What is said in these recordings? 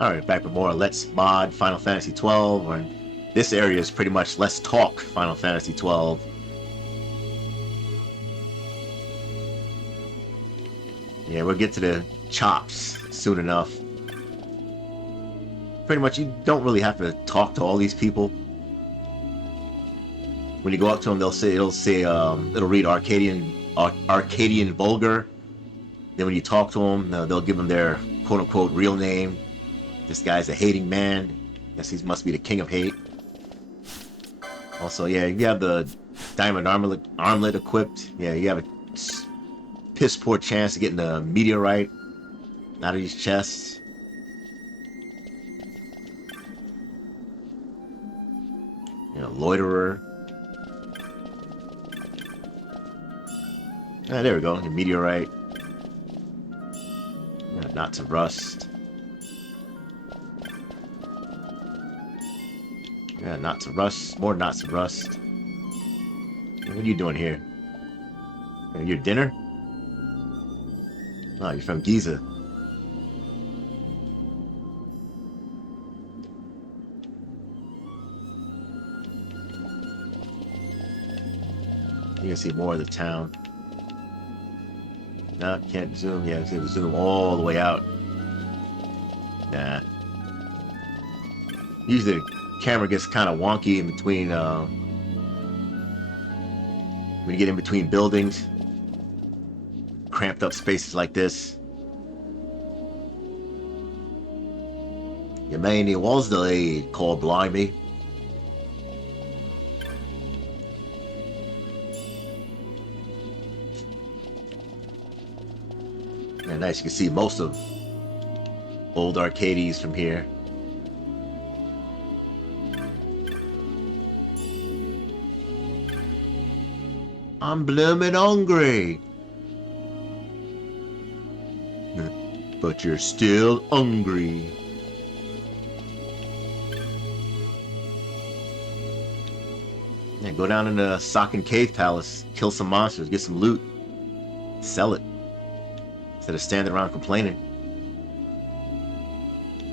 Alright, back with more Let's Mod Final Fantasy 12, or this area is pretty much Let's Talk Final Fantasy 12. Yeah, we'll get to the chops soon enough. Pretty much, you don't really have to talk to all these people. When you go up to them, it'll read Arcadian Vulgar. Then when you talk to them, they'll give them their quote-unquote real name. This guy's a hating man. Guess he must be the king of hate. Also, yeah, you have the diamond armlet equipped. Yeah, you have a piss poor chance of getting a meteorite out of these chests. You know, loiterer. Ah, there we go, a meteorite. Yeah, knots of rust. Yeah, knots of rust. More knots of rust. What are you doing here? Your dinner? Oh, you're from Giza. You can see more of the town. No, can't zoom. Yeah, it was zoom all the way out. Nah. Usually the camera gets kind of wonky in between, when you get in between buildings. Cramped up spaces like this. You mean he was the lead, call blimey. Yeah, nice. You can see most of old Archades from here. I'm bloomin' hungry. But you're still hungry. Yeah, go down in the Socken Cave Palace, kill some monsters, get some loot, sell it. Instead of standing around complaining.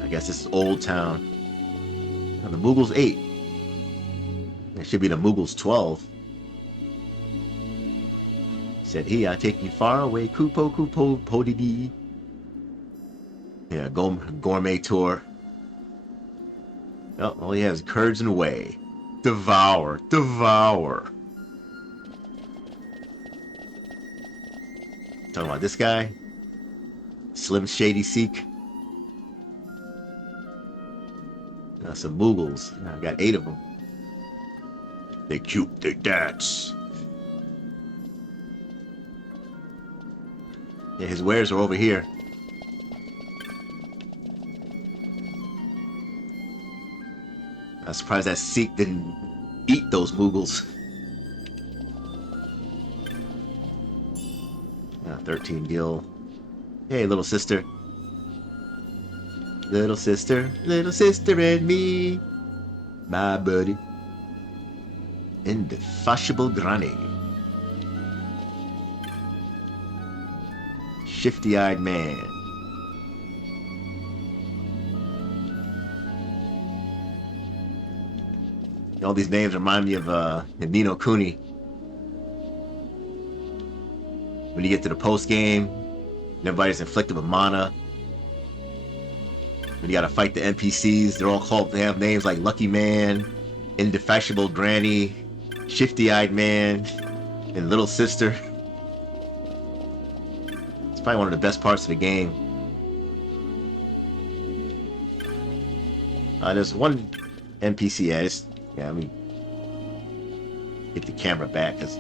I guess this is Old Town. Now, the Moogles 8. It should be the Moogles 12. Said he, I take you far away, Kupo Podidi. Yeah, gourmet tour. Oh, all he has is curds and whey. Devour, devour. Talking about this guy? Slim Shady Seek. Some Moogles. I got 8 of them. They cute, they dance. Yeah, his wares are over here. I'm surprised that Seek didn't eat those Moogles. 13 gil. Hey, little sister. Little sister and me. My buddy. Indefatigable granny. Shifty-eyed man. All these names remind me of Ni no Kuni. When you get to the post game, everybody's inflicted with mana. When you gotta fight the NPCs, they're all called, they have names like Lucky Man, Indefatigable Granny, Shifty-eyed Man, and Little Sister. It's probably one of the best parts of the game. There's one NPC, let me get the camera back, because,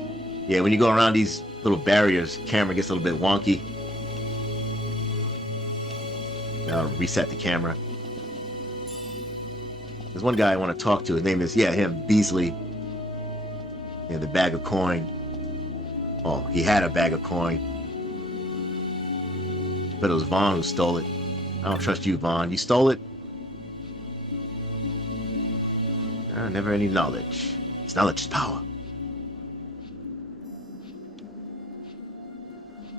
yeah, when you go around these little barriers, camera gets a little bit wonky. I'll reset the camera. There's one guy I want to talk to. His name is, him, Beasley. Yeah, the bag of coin. Oh, he had a bag of coin. But it was Vaughn who stole it. I don't trust you, Vaughn. You stole it? Never any knowledge. It's knowledge is power.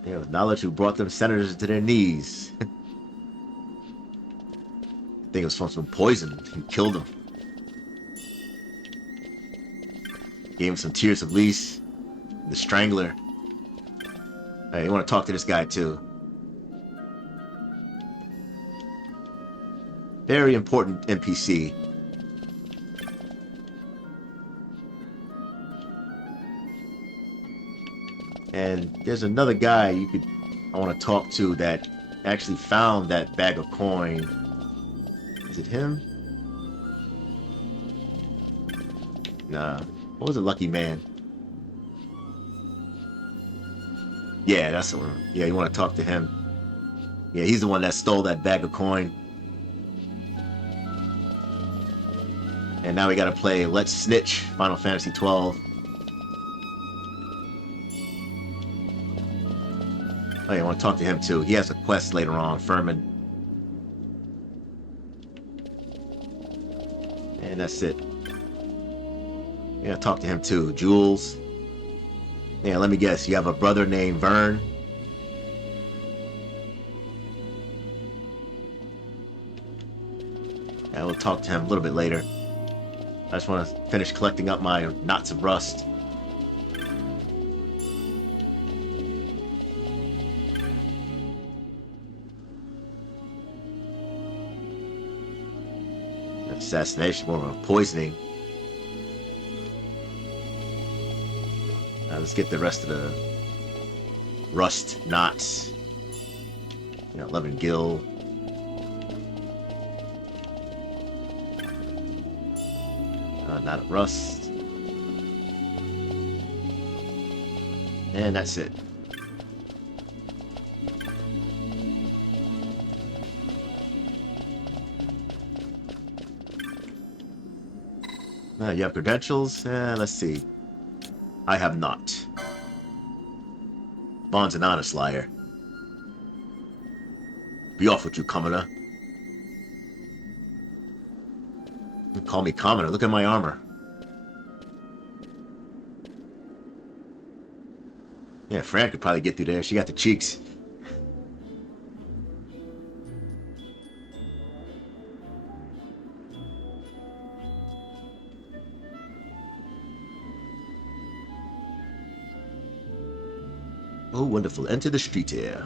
Yeah, it was knowledge who brought them senators to their knees. think it was from some poison. He killed him. Gave him some Tears of Lease. The Strangler. Hey, you want to talk to this guy too. Very important NPC. And there's another guy I want to talk to that actually found that bag of coin. Is it him? Nah. What was a lucky man? Yeah, that's the one. Yeah, you want to talk to him. Yeah, he's the one that stole that bag of coin. And now we gotta play Let's Snitch, Final Fantasy 12. Oh yeah, I want to talk to him too. He has a quest later on, Furman. And that's it. Yeah, talk to him too. Jules. Yeah, let me guess. You have a brother named Vern. Yeah, we'll talk to him a little bit later. I just want to finish collecting up my knots of rust. Assassination or poisoning. Let's get the rest of the rust knots. You know, 11 gil. Not a rust. And that's it. You have credentials? Let's see. I have not. Bond's an honest liar. Be off with you, commoner. You call me commoner. Look at my armor. Yeah, Fran could probably get through there. She got the cheeks. Oh, wonderful. Enter the street here.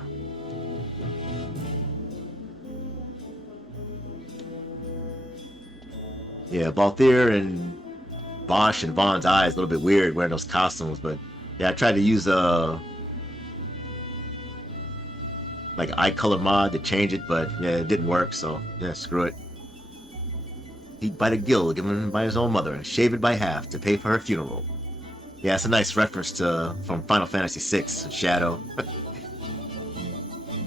Yeah, Balthier and Bosch and Vaughn's eyes a little bit weird wearing those costumes, but yeah, I tried to use like eye color mod to change it, but yeah, it didn't work, so yeah, screw it. Eat by the gill given by his own mother and shave it by half to pay for her funeral. Yeah, it's a nice reference to from Final Fantasy VI, Shadow.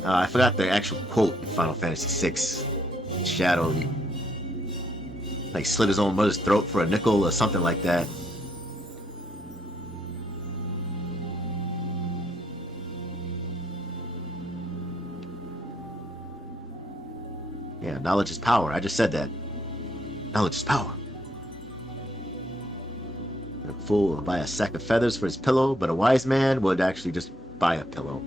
I forgot the actual quote in Final Fantasy VI. Shadow, like slit his own mother's throat for a nickel or something like that. Yeah, knowledge is power. I just said that. Knowledge is power. A fool will buy a sack of feathers for his pillow, but a wise man would actually just buy a pillow.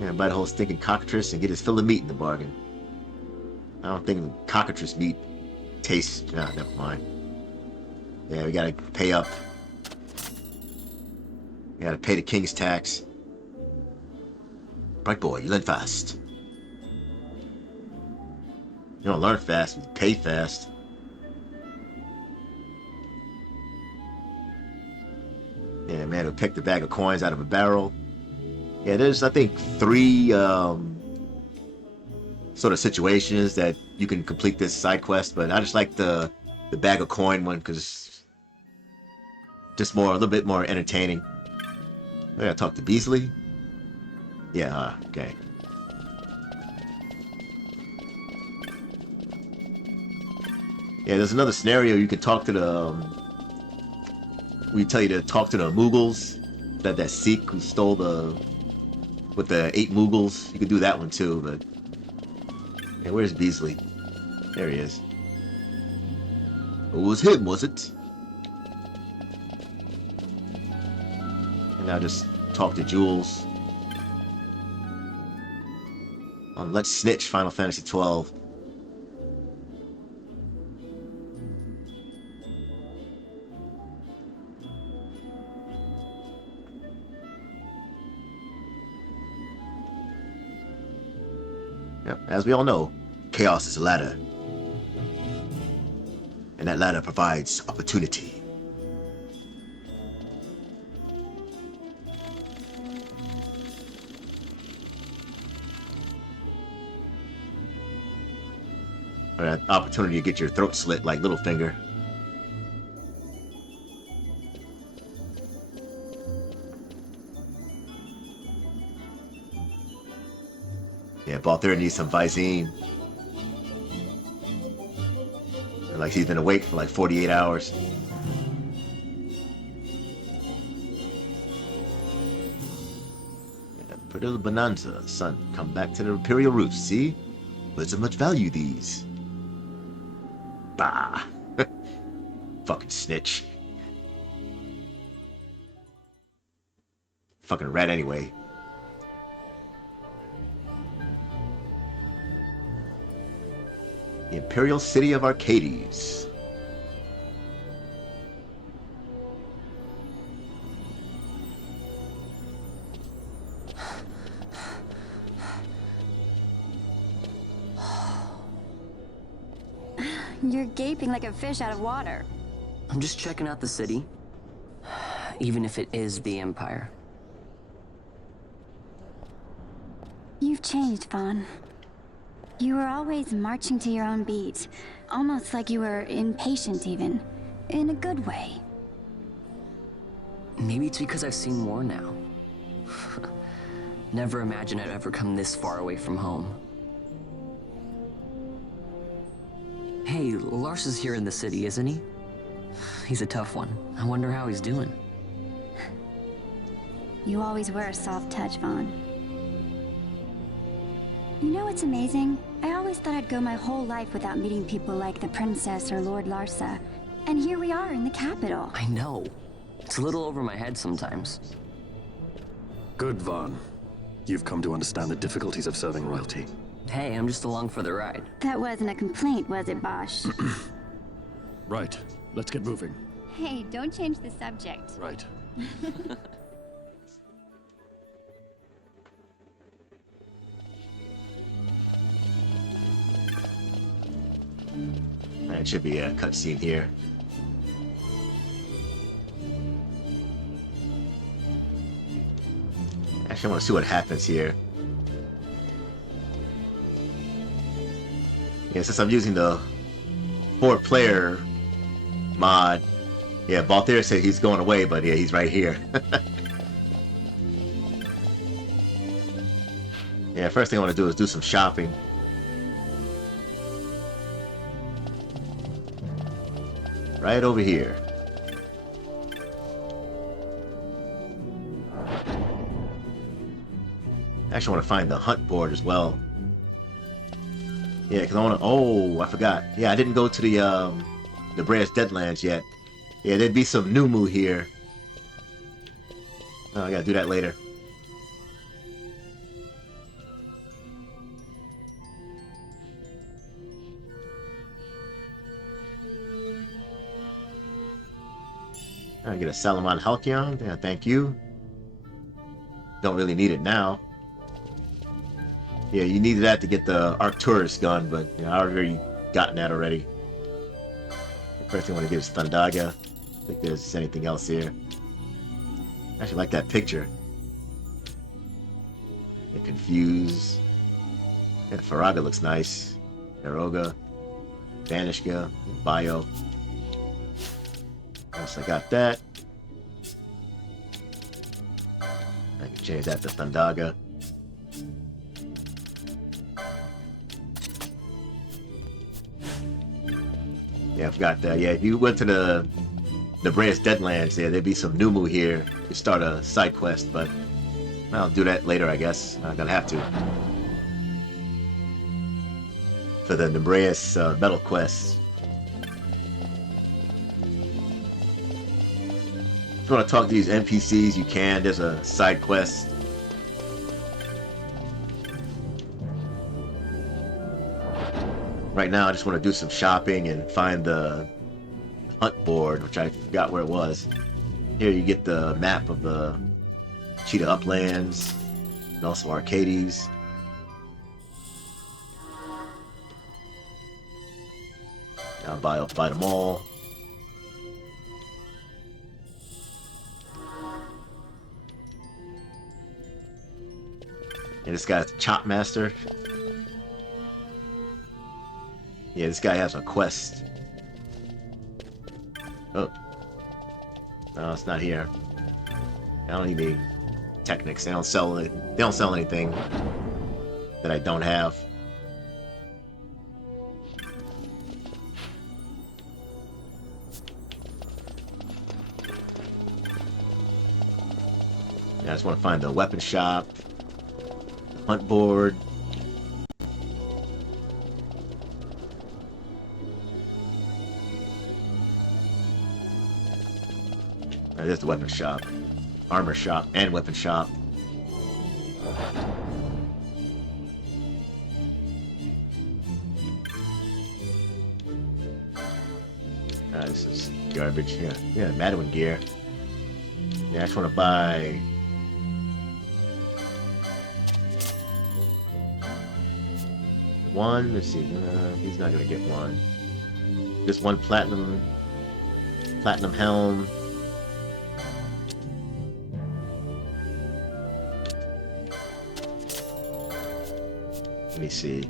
Yeah, buy the whole stinking cockatrice and get his fill of meat in the bargain. I don't think cockatrice meat tastes... Nah, never mind. Yeah, we gotta pay up. We gotta pay the king's tax. Bright boy, you learn fast. You don't learn fast, you pay fast. Yeah, man who picked a bag of coins out of a barrel. Yeah, there's, I think, 3 sort of situations that you can complete this side quest, but I just like the bag of coin one because just a little bit more entertaining. I gotta talk to Beasley. Yeah, okay. Yeah, there's another scenario you can talk to the. We tell you to talk to the Moogles. That Sikh who stole with the 8 Moogles. You could do that one too, but. Yeah, where's Beasley? There he is. It was him, was it? And now just talk to Jules. On Let's Snitch, Final Fantasy 12. Yep, as we all know, chaos is a ladder. And that ladder provides opportunity. Or an opportunity to get your throat slit like Littlefinger. Yeah, Balthier needs some Visine. Like he's been awake for like 48 hours. Yeah, pretty little bonanza, son. Come back to the Imperial roots, see? Birds of much value, these. Bah. Fucking snitch. Fucking rat anyway. The Imperial City of Archades. You're gaping like a fish out of water. I'm just checking out the city. Even if it is the Empire. You've changed, Vaughn. You were always marching to your own beat. Almost like you were impatient even. In a good way. Maybe it's because I've seen more now. Never imagined I'd ever come this far away from home. Hey, Lars is here in the city, isn't he? He's a tough one. I wonder how he's doing. You always were a soft touch, Vaughn. You know what's amazing? I always thought I'd go my whole life without meeting people like the Princess or Lord Larsa. And here we are in the capital. I know. It's a little over my head sometimes. Good, Vaughn. You've come to understand the difficulties of serving royalty. Hey, I'm just along for the ride. That wasn't a complaint, was it, Bosch? Right. Let's get moving. Hey, don't change the subject. Right. It should be a cutscene here. Actually, I want to see what happens here. Yeah, since I'm using the 4-player mod, yeah, Balthier said he's going away, but yeah, he's right here. Yeah, first thing I want to do is do some shopping. Right over here. Actually, I want to find the hunt board as well. Yeah, because I want to... Oh, I forgot. Yeah, I didn't go to the Brass Deadlands yet. Yeah, there'd be some Numu here. Oh, I gotta do that later. I get a Salamon Halcyon. Yeah, thank you. Don't really need it now. Yeah, you needed that to get the Arcturus gun, but you know, I already gotten that already. The first thing I want to get is Thundaga. I think there's anything else here. I actually like that picture. The Confuse. Yeah, Faraga looks nice. Eroga. Vanishka. Bio. Once I got that, I can change that to Thundaga. Yeah, I forgot that. Yeah, if you went to the Brass Deadlands, yeah, there'd be some Numu here to start a side quest, but I'll do that later, I guess. I'm gonna have to. For the Nebraeus metal quests. If you want to talk to these NPCs, you can. There's a side quest. Right now, I just want to do some shopping and find the hunt board, which I forgot where it was. Here you get the map of the Cheetah Uplands, and also Archades. I'll buy them all. And this guy's the Chop Master. Yeah, this guy has a quest. Oh. No, it's not here. I don't need any technics. They don't sell anything that I don't have. Yeah, I just want to find the weapon shop, the hunt board. There's the weapon shop, armor shop, and weapon shop. This is garbage. Yeah, Madwin gear. Yeah, I just want to buy. One. Let's see. He's not gonna get one. Just one platinum helm. Let me see.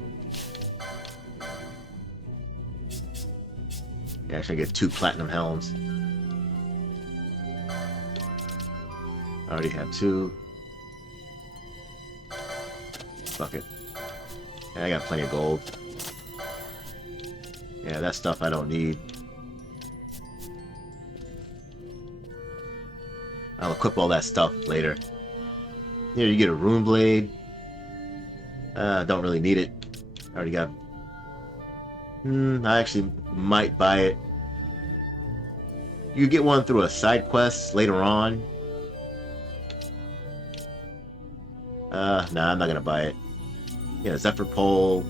Yeah, actually, I get 2 platinum helms. I already have 2. Fuck it. Yeah, I got plenty of gold. Yeah, that stuff I don't need. I'll equip all that stuff later. Here, you get a rune blade. Don't really need it. I already got... I actually might buy it. You get one through a side quest later on. Nah, I'm not gonna buy it. Yeah, Zephyr pole.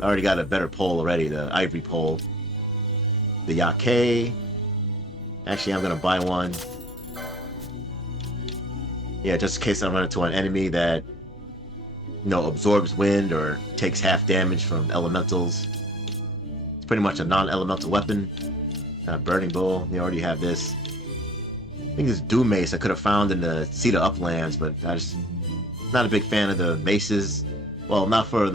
I already got a better pole already, the ivory pole. The Yake. Actually, I'm gonna buy one. Yeah, just in case I run into an enemy that, you know, absorbs wind or takes half damage from elementals. It's pretty much a non-elemental weapon. Burning bow. You already have this. I think this Doom Mace I could have found in the Cedar Uplands, but I just not a big fan of the maces. Well, not for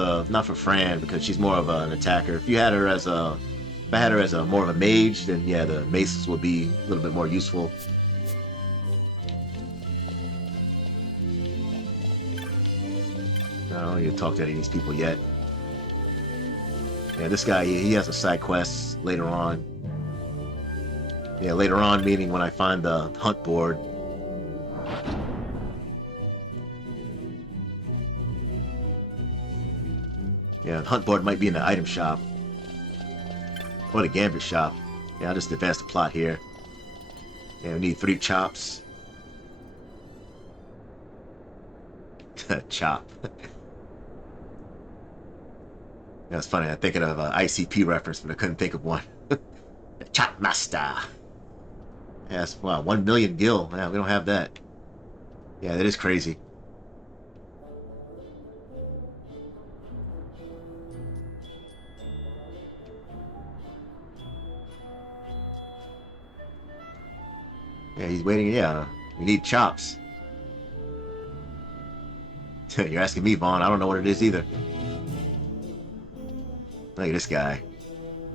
Fran, because she's more of an attacker. If I had her as a more of a mage, then yeah, the maces would be a little bit more useful. I don't need to talk to any of these people yet. Yeah, this guy, he has a side quest later on. Yeah, later on, meaning when I find the hunt board. Yeah, the hunt board might be in the item shop. Or the gambit shop. Yeah, I'll just advance the plot here. Yeah, we need 3 chops. Chop. That's funny, I'm thinking of an ICP reference, but I couldn't think of one. Chop Master. Yes, wow, 1 million gil. Yeah, we don't have that. Yeah, that is crazy. Yeah, he's waiting. Yeah, we need chops. You're asking me, Vaughn. I don't know what it is either. Look at this guy.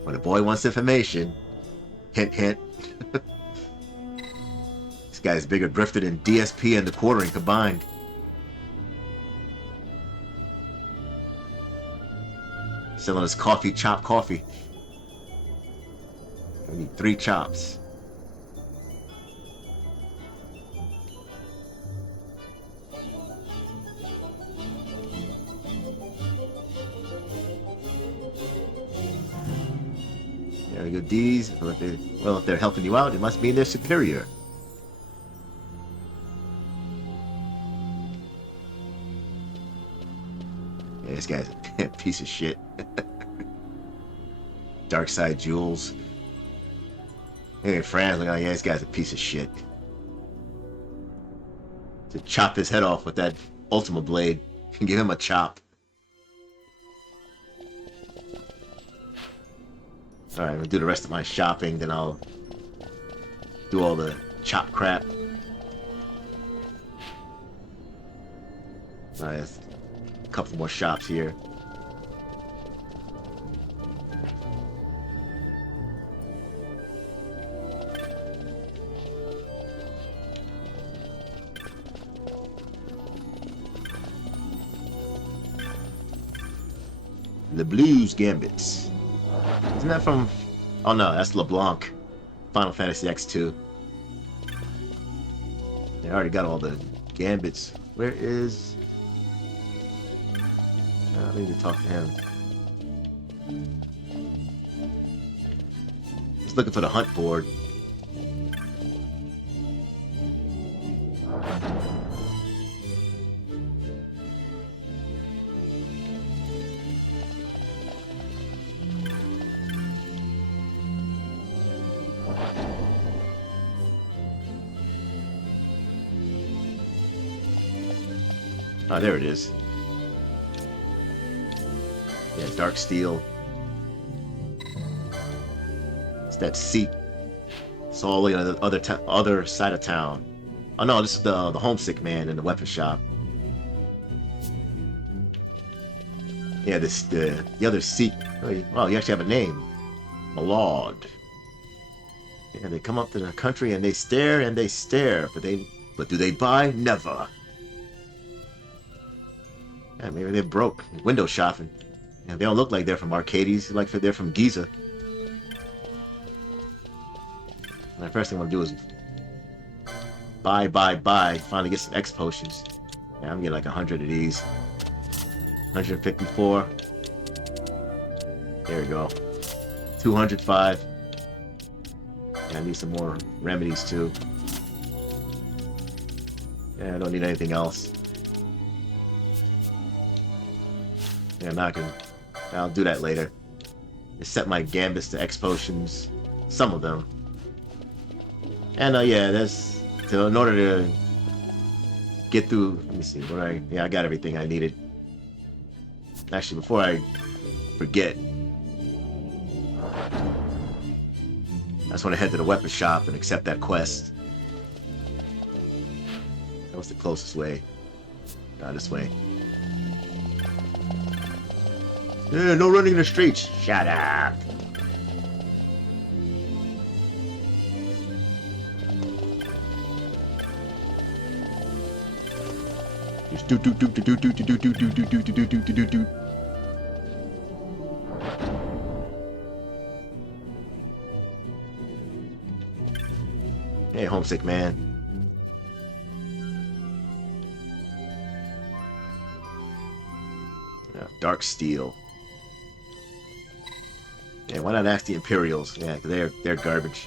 When a boy wants information. Hint, hint. This guy's bigger drifted than DSP and the quartering combined. Selling his coffee, chop coffee. I need 3 chops. Very good. These, well, if they're helping you out, it must mean they're superior. Yeah, this guy's a piece of shit. Dark side jewels. Hey, Fran's like, oh yeah, this guy's a piece of shit. To chop his head off with that Ultima blade and give him a chop. Alright, I'll do the rest of my shopping, then I'll do all the chop crap. Alright, a couple more shops here. The Blues Gambits. Isn't that from... Oh no, that's LeBlanc. Final Fantasy X2. I already got all the Gambits. Where is... I need to talk to him. Just looking for the hunt board. Oh, there it is. Yeah, dark steel. It's that seat. It's all the way on the other side of town. Oh no, this is the homesick man in the weapon shop. Yeah, this the other seat. Oh, you actually have a name. Malad. Yeah, they come up to the country and they stare, but do they buy? Never. Yeah, maybe they're broke. Window shopping. Yeah, they don't look like they're from Archades. Like they're from Giza. And the first thing I want to do is buy. Finally get some X potions. Yeah, I'm getting like 100 of these. 154. There we go. 205. Yeah, I need some more remedies too. Yeah, I don't need anything else. Yeah, I'll do that later. Just set my gambits to X potions. Some of them. And yeah, in order to get through. Let me see. I got everything I needed. Actually, before I forget, I just want to head to the weapon shop and accept that quest. That was the closest way. This way. Yeah, no running in the streets. Shut up. Just do. Hey, homesick man. Yeah, dark steel. Yeah, why not ask the Imperials? Yeah, they're garbage.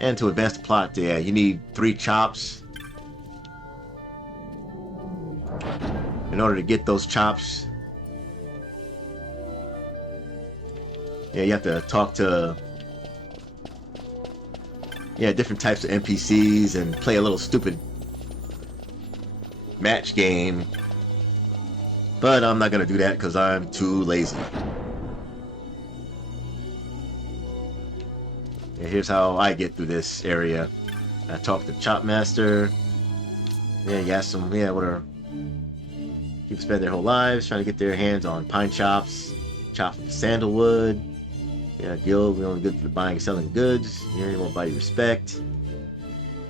And to advance the plot, yeah, you need 3 chops. In order to get those chops, yeah, you have to talk to different types of NPCs and play a little stupid match game. But I'm not gonna do that because I'm too lazy. Yeah, here's how I get through this area. I talk to Chop Master. Yeah, you ask them, what are people spend their whole lives trying to get their hands on pine chops, chop sandalwood. Yeah, guild, we're only good for buying and selling goods. Yeah, you won't buy you respect.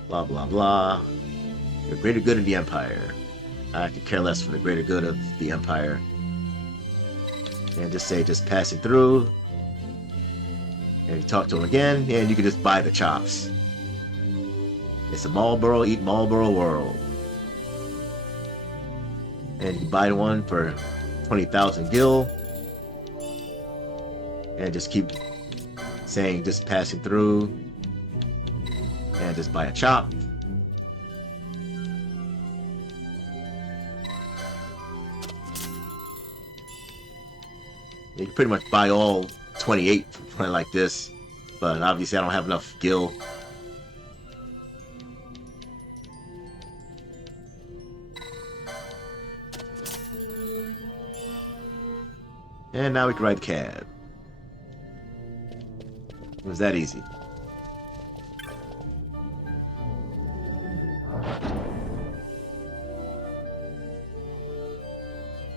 Blah, blah, blah. The greater good of the Empire. I could care less for the greater good of the Empire. And just say, just passing through. And you talk to him again, and you can just buy the chops. It's a Marlboro, eat Marlboro world. And you buy one for 20,000 gil. And just keep saying, just passing through. And just buy a chop. You can pretty much buy all 28 for playing like this. But obviously I don't have enough gil. And now we can ride the cab. It was that easy.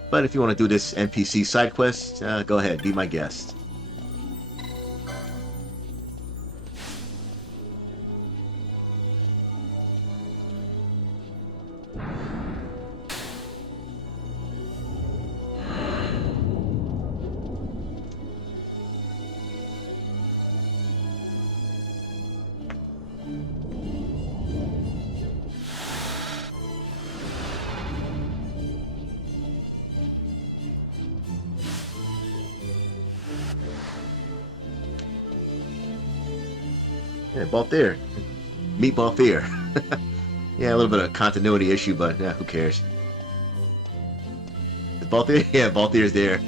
But if you want to do this NPC side quest, go ahead, be my guest. Yeah, Balthier. Meet Balthier. Yeah, a little bit of continuity issue, but yeah, who cares? Is Balthier? Yeah, Balthier's there.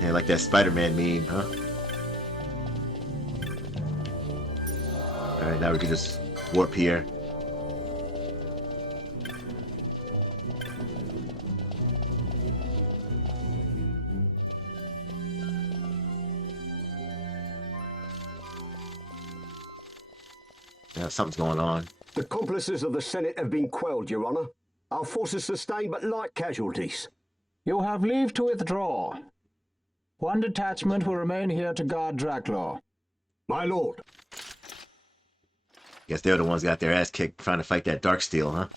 Yeah, like that Spider-Man meme, huh? Alright, now we can just warp here. Something's going on. The accomplices of the Senate have been quelled, Your Honor. Our forces sustained but light casualties. You have leave to withdraw. One detachment will remain here to guard Draklor. My lord. Guess they're the ones that got their ass kicked trying to fight that Darksteel, huh?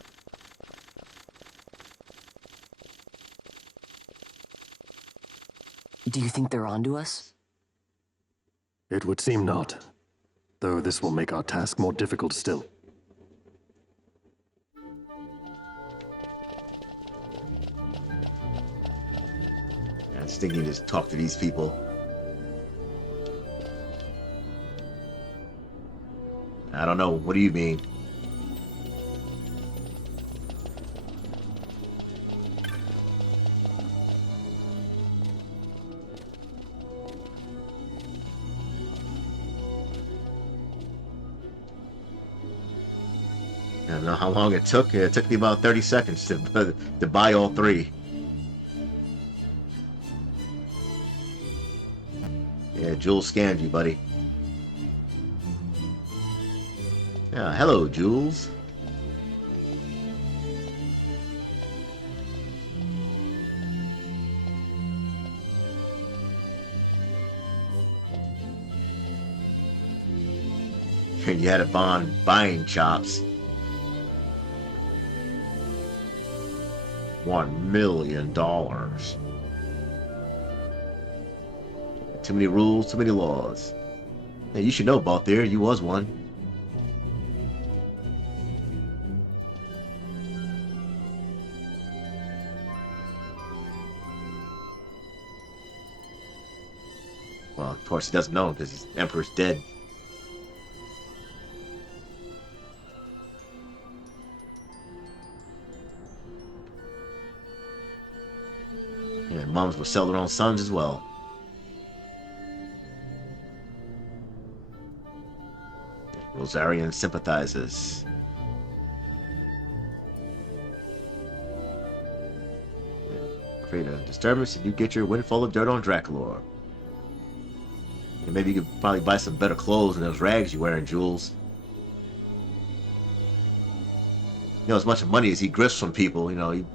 Do you think they're onto us? It would seem not. Though this will make our task more difficult still. I just think you just talk to these people. I don't know. What do you mean? I don't know how long it took. It took me about 30 seconds to buy all three. Yeah, Jules scammed you, buddy. Yeah, hello, Jules. You had a bond buying chops. $1 million. Too many rules, too many laws. Hey, you should know about there. You was one. Well, of course he doesn't know because his emperor's dead. Yeah, moms will sell their own sons as well. Rosarian sympathizes. Create a disturbance and you get your windfall of dirt on Draklor. And maybe you could probably buy some better clothes than those rags you're wearing, Jules. You know, as much money as he grifts from people, you know, he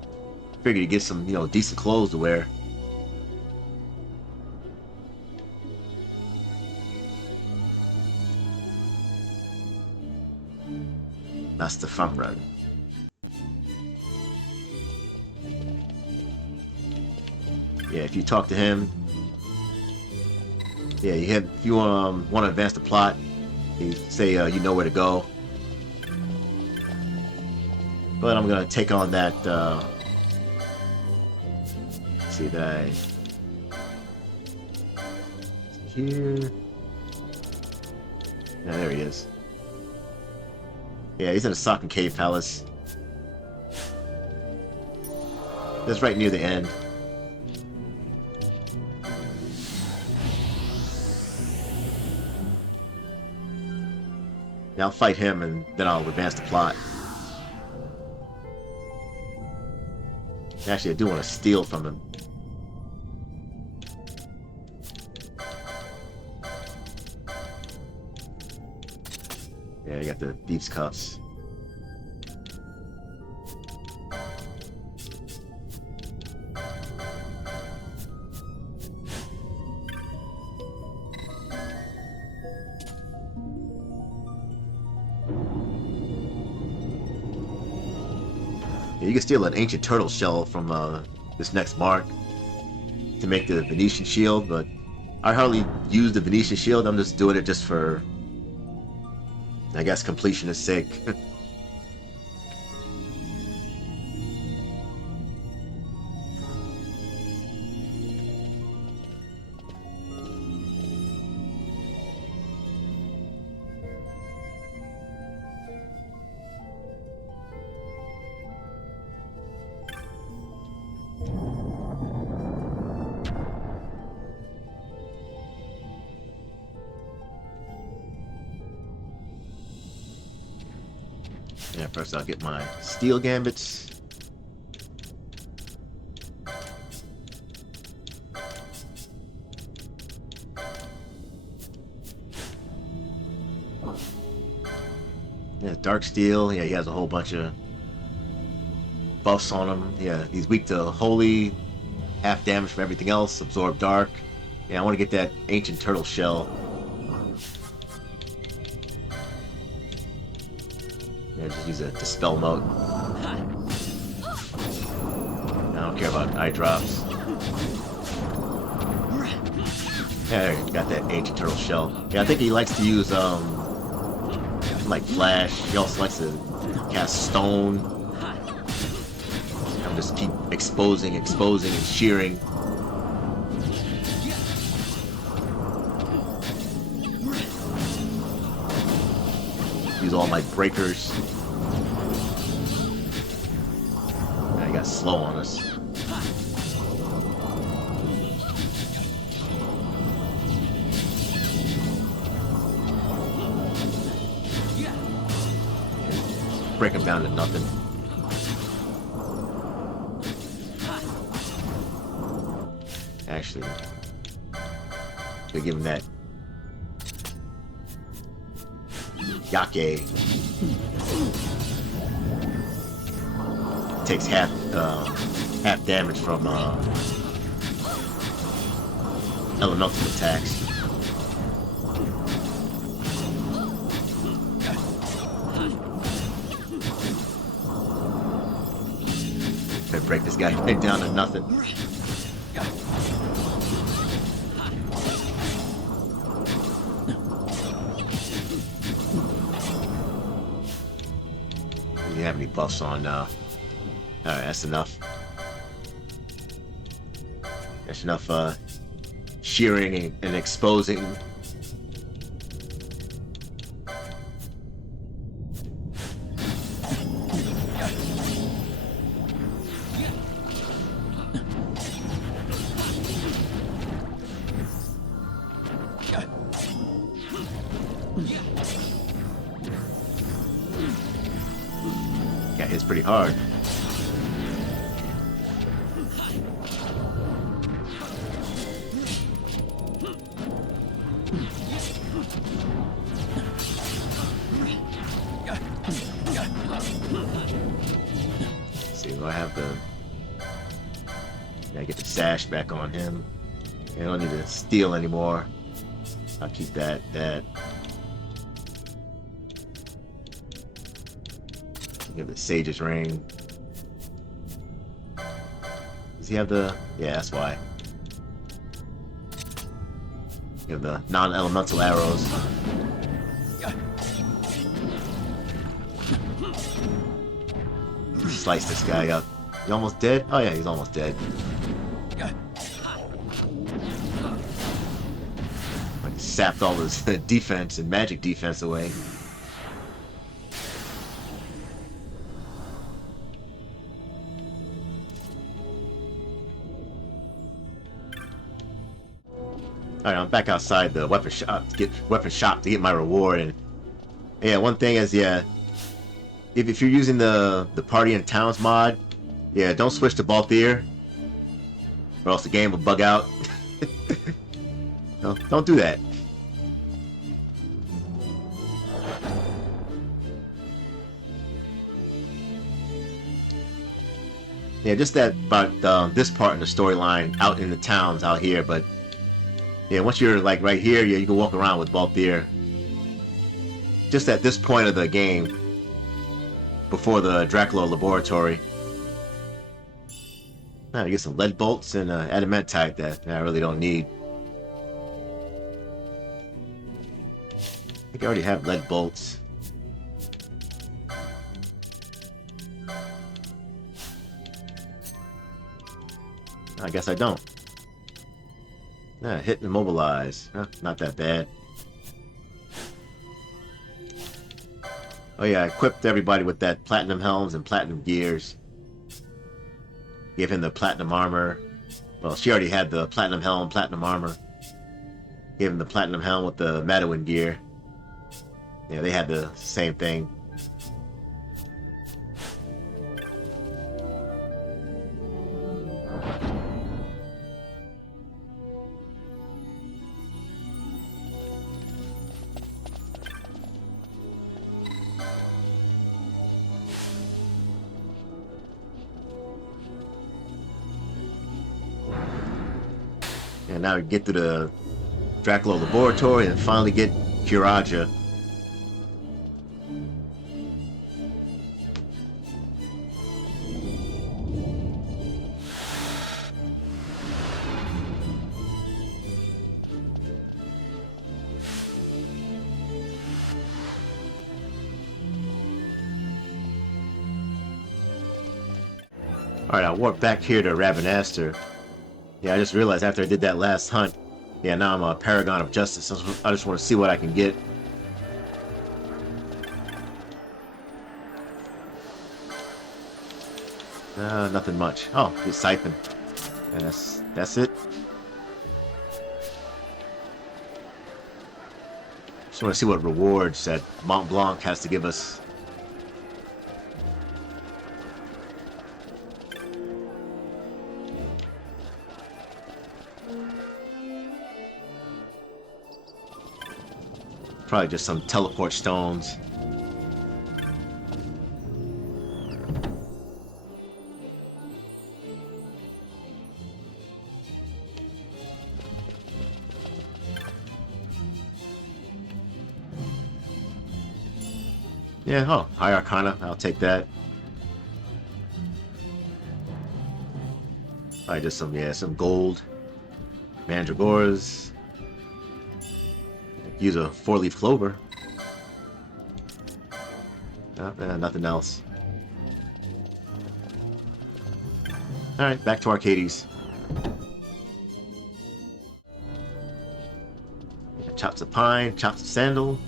figured he'd get some, you know, decent clothes to wear. That's the front run. Yeah, if you talk to him, yeah, if you want to advance the plot, you say you know where to go. But I'm gonna take on that. Let's see that I here. Yeah, there he is. Yeah, he's in a Socken Cave Palace. That's right near the end. Now I'll fight him and then I'll advance the plot. Actually, I do want to steal from him. Yeah, you got the thieves' cuffs. Yeah, you can steal an ancient turtle shell from this next mark to make the Venetian shield, but I hardly use the Venetian shield. I'm just doing it just for, I guess, completionist sake. Yeah, first I'll get my steel gambits. Yeah, dark steel. Yeah, he has a whole bunch of buffs on him. Yeah, he's weak to holy, half damage from everything else, absorb dark. Yeah, I want to get that ancient turtle shell. Yeah, just use a dispel mode. I don't care about eye drops. Yeah, there you got that ancient turtle shell. Yeah, I think he likes to use like flash. He also likes to cast stone. I'm just keep exposing, and shearing. Use all my breakers. I got slow on us. Break him down to nothing. Actually, to give him that Yake. Takes half damage from elemental attacks. Better break this guy right down to nothing. You have any buffs on now? Alright, that's enough. That's enough shearing and exposing. Yeah, hits pretty hard. See, do I have the... Yeah, get the sash back on him. I don't need to steal anymore. I'll keep that. Give the Sage's ring. Does he have the... Yeah, that's why. You have the non-elemental arrows. Slice this guy up. You almost dead? Oh yeah, he's almost dead. Like sapped all his defense and magic defense away. Alright, I'm back outside the weapon shop to get my reward. And yeah, one thing is, yeah, if you're using the party and towns mod, Yeah, don't switch to Balthier, or else the game will bug out. No, don't do that. Yeah, just that about this part in the storyline out in the towns out here, but yeah, once you're like right here, yeah, you can walk around with Balthier. Just at this point of the game, before the Draklor laboratory. I get some lead bolts and adamantite that I really don't need. I think I already have lead bolts. I guess I don't. Hit and immobilize. Not that bad. Oh yeah, I equipped everybody with that platinum helms and platinum gears. Gave him the platinum armor. Well, she already had the platinum helm, platinum armor. Gave him the platinum helm with the Madawin gear. Yeah, they had the same thing. And now we get to the Draklor laboratory and finally get Kiraja. Alright, I'll warp back here to Ravenaster. Yeah, I just realized after I did that last hunt, yeah, now I'm a Paragon of Justice. I just want to see what I can get. Nothing much. Oh, it's Siphon. And that's it. Just want to see what rewards that Mont Blanc has to give us. Probably just some teleport stones. Yeah, oh, High Arcana, I'll take that. Probably just some gold. Mandragoras. Use a 4-leaf clover. Nothing else. Alright, back to Archades. Chops of pine, chops of sandal.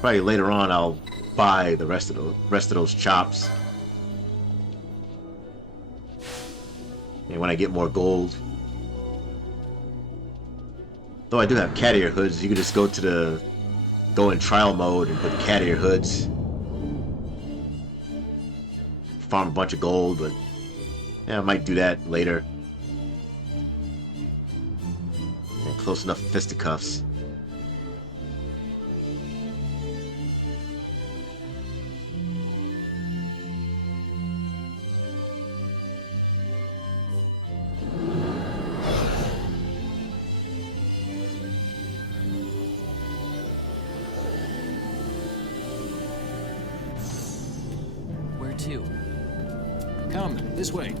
Probably later on I'll buy the rest of those chops. And when I get more gold. Though I do have cat ear hoods, you can just go in trial mode and put cat ear hoods. Farm a bunch of gold, but yeah, I might do that later. Yeah, close enough for fisticuffs. To. Come, this way.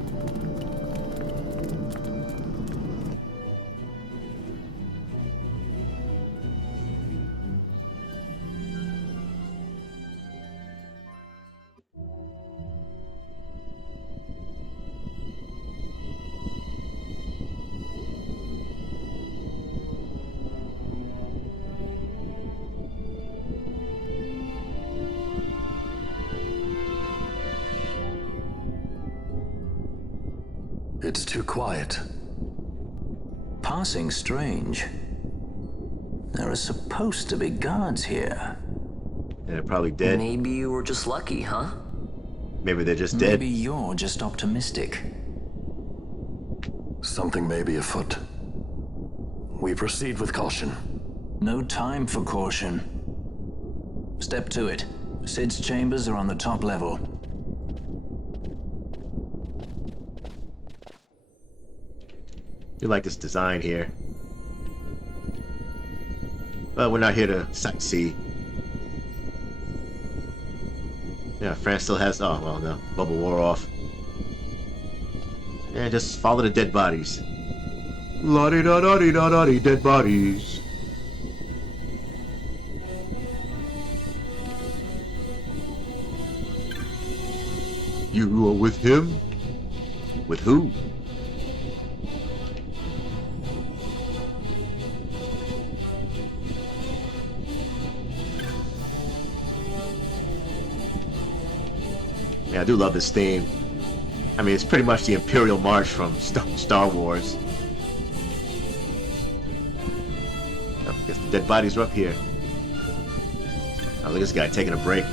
It's too quiet. Passing strange. There are supposed to be guards here. Yeah, they're probably dead. Maybe you were just lucky, huh? Maybe they're just dead. Maybe you're just optimistic. Something may be afoot. We proceed with caution. No time for caution. Step to it. Sid's chambers are on the top level. You like this design here. But we're not here to sightsee. Yeah, France still has... Oh, well, no. Bubble wore off. Yeah, just follow the dead bodies. La-di-da-da-di-da-da-di, dead bodies. You are with him? With who? Yeah, I do love this theme. I mean, it's pretty much the Imperial March from Star Wars. Oh, I guess the dead bodies are up here. Oh, look at this guy taking a break.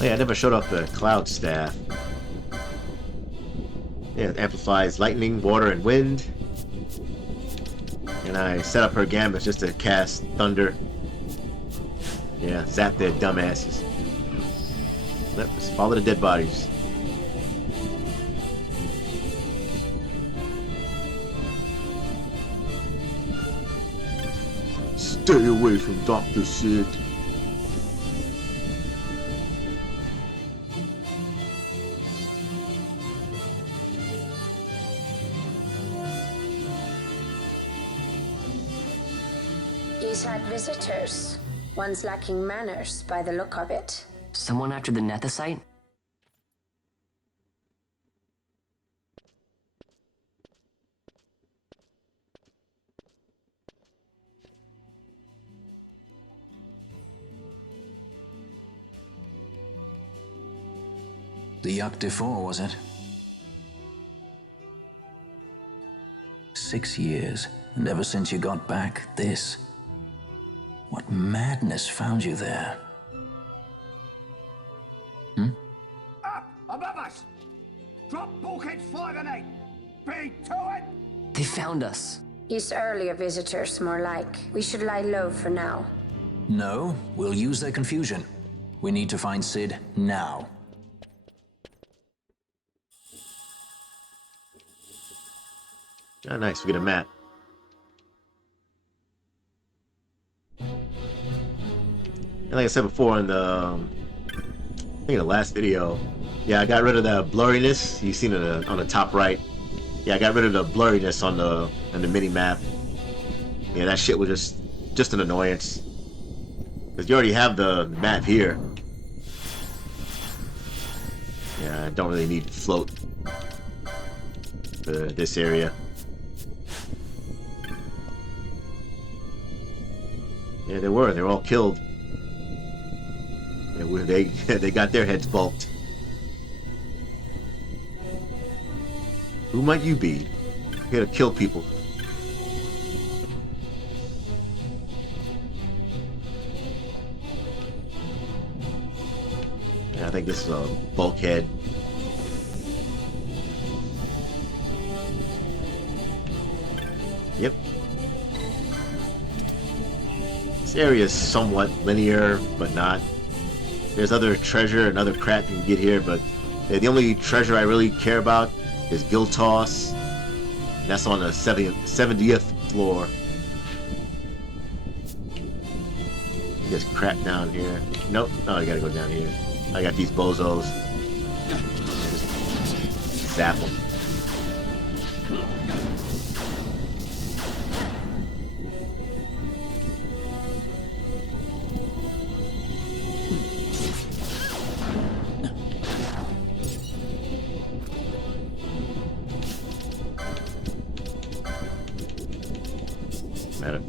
Oh, yeah, I never showed off the cloud staff. Yeah, it amplifies lightning, water, and wind. And I set up her gambits just to cast thunder. Yeah, zap their dumbasses. Let's follow the dead bodies. Stay away from Dr. Sid. He's had visitors. One's lacking manners by the look of it. Someone after the Nethicite? The Yuck 4, was it? 6 years, and ever since you got back, this. What madness found you there? Up above us! Drop bulkheads 5 and 8! Be to it! They found us. He's earlier visitors, more like. We should lie low for now. No, we'll use their confusion. We need to find Sid now. Oh, nice. We get a map. And like I said before in the, I think the last video, yeah, I got rid of the blurriness. You've seen it on the top right. Yeah, I got rid of the blurriness on the mini map. Yeah, that shit was just an annoyance. Because you already have the map here. Yeah, I don't really need to float for this area. Yeah, they were all killed. Yeah, they got their heads bulked. Who might you be? Here to kill people. Yeah, I think this is a bulkhead. Yep. This area is somewhat linear, but not. There's other treasure and other crap you can get here, but the only treasure I really care about is Giltoss. And that's on the 70th floor. There's crap down here. Nope. Oh, I gotta go down here. I got these bozos. Just zap them.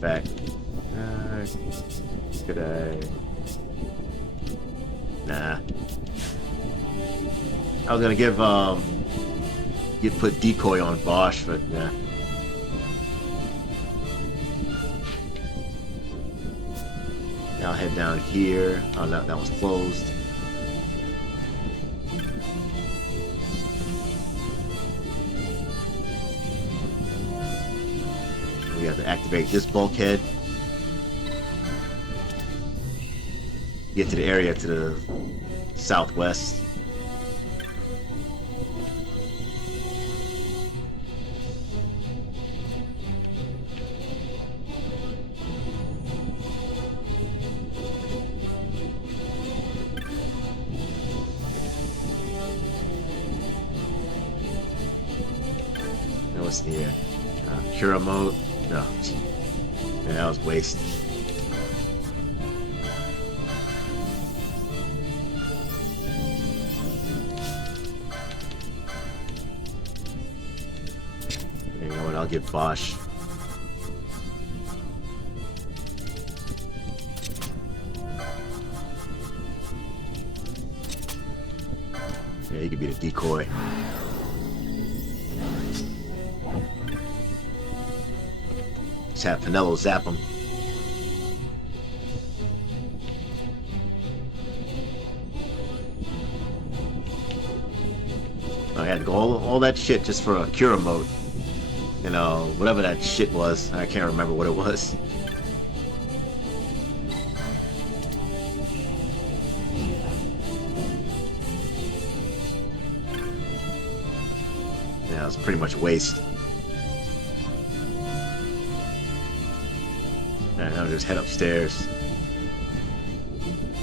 artifact. Could I? Nah. I was gonna give put decoy on Bosch, but yeah. Now I'll head down here. Oh no, that was closed. We have to activate this bulkhead. Get to the area to the southwest. What's here? Cura mode? No. Yeah, that was waste. You know what? I'll give Bosch. Yeah, he could be the decoy. Just have Pinello zap him. I had to go all that shit just for a Cura mode. You know, whatever that shit was. I can't remember what it was. Yeah, it was pretty much waste. And I'll just head upstairs.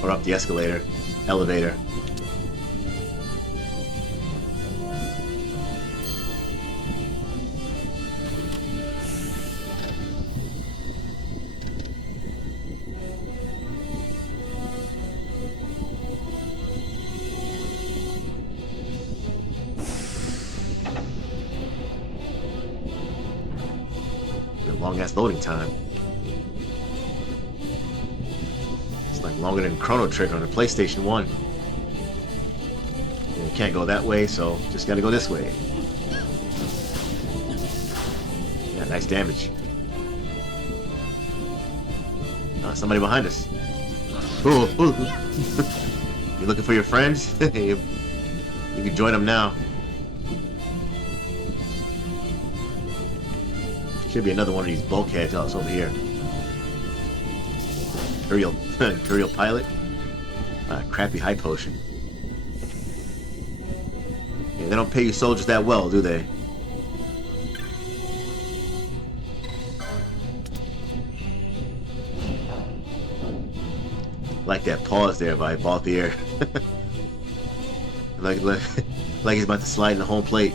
Or up the escalator. Elevator. Long ass loading time. It's like longer than Chrono Trigger on the PlayStation 1. You can't go that way, so just gotta go this way. Yeah, nice damage. Somebody behind us. Ooh, ooh. You looking for your friends? You can join them now. Should be another one of these bulkheads. Oh, it's over here. Imperial pilot. Crappy high potion. Yeah, they don't pay you soldiers that well, do they? Like that pause there by Balthier. like he's about to slide in the home plate.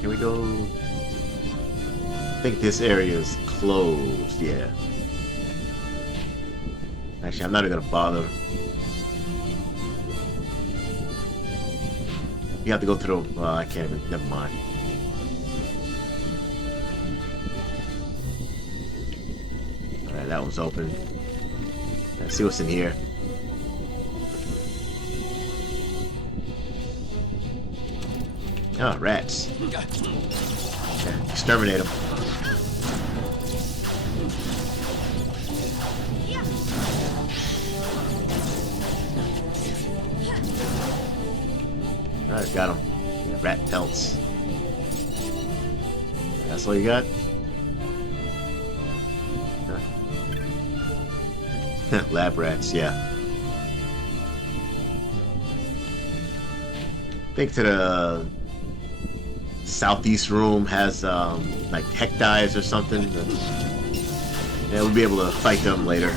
Can we go? I think this area is closed, yeah. Actually, I'm not even gonna bother. You have to go through, I can't even, never mind. Alright, that one's open. Let's see what's in here. Oh, rats. Yeah, exterminate them. Alright, got him. Yeah, rat pelts. That's all you got? Huh. Lab rats, yeah. I think to the southeast room has like tech dives or something. Yeah, we'll be able to fight them later.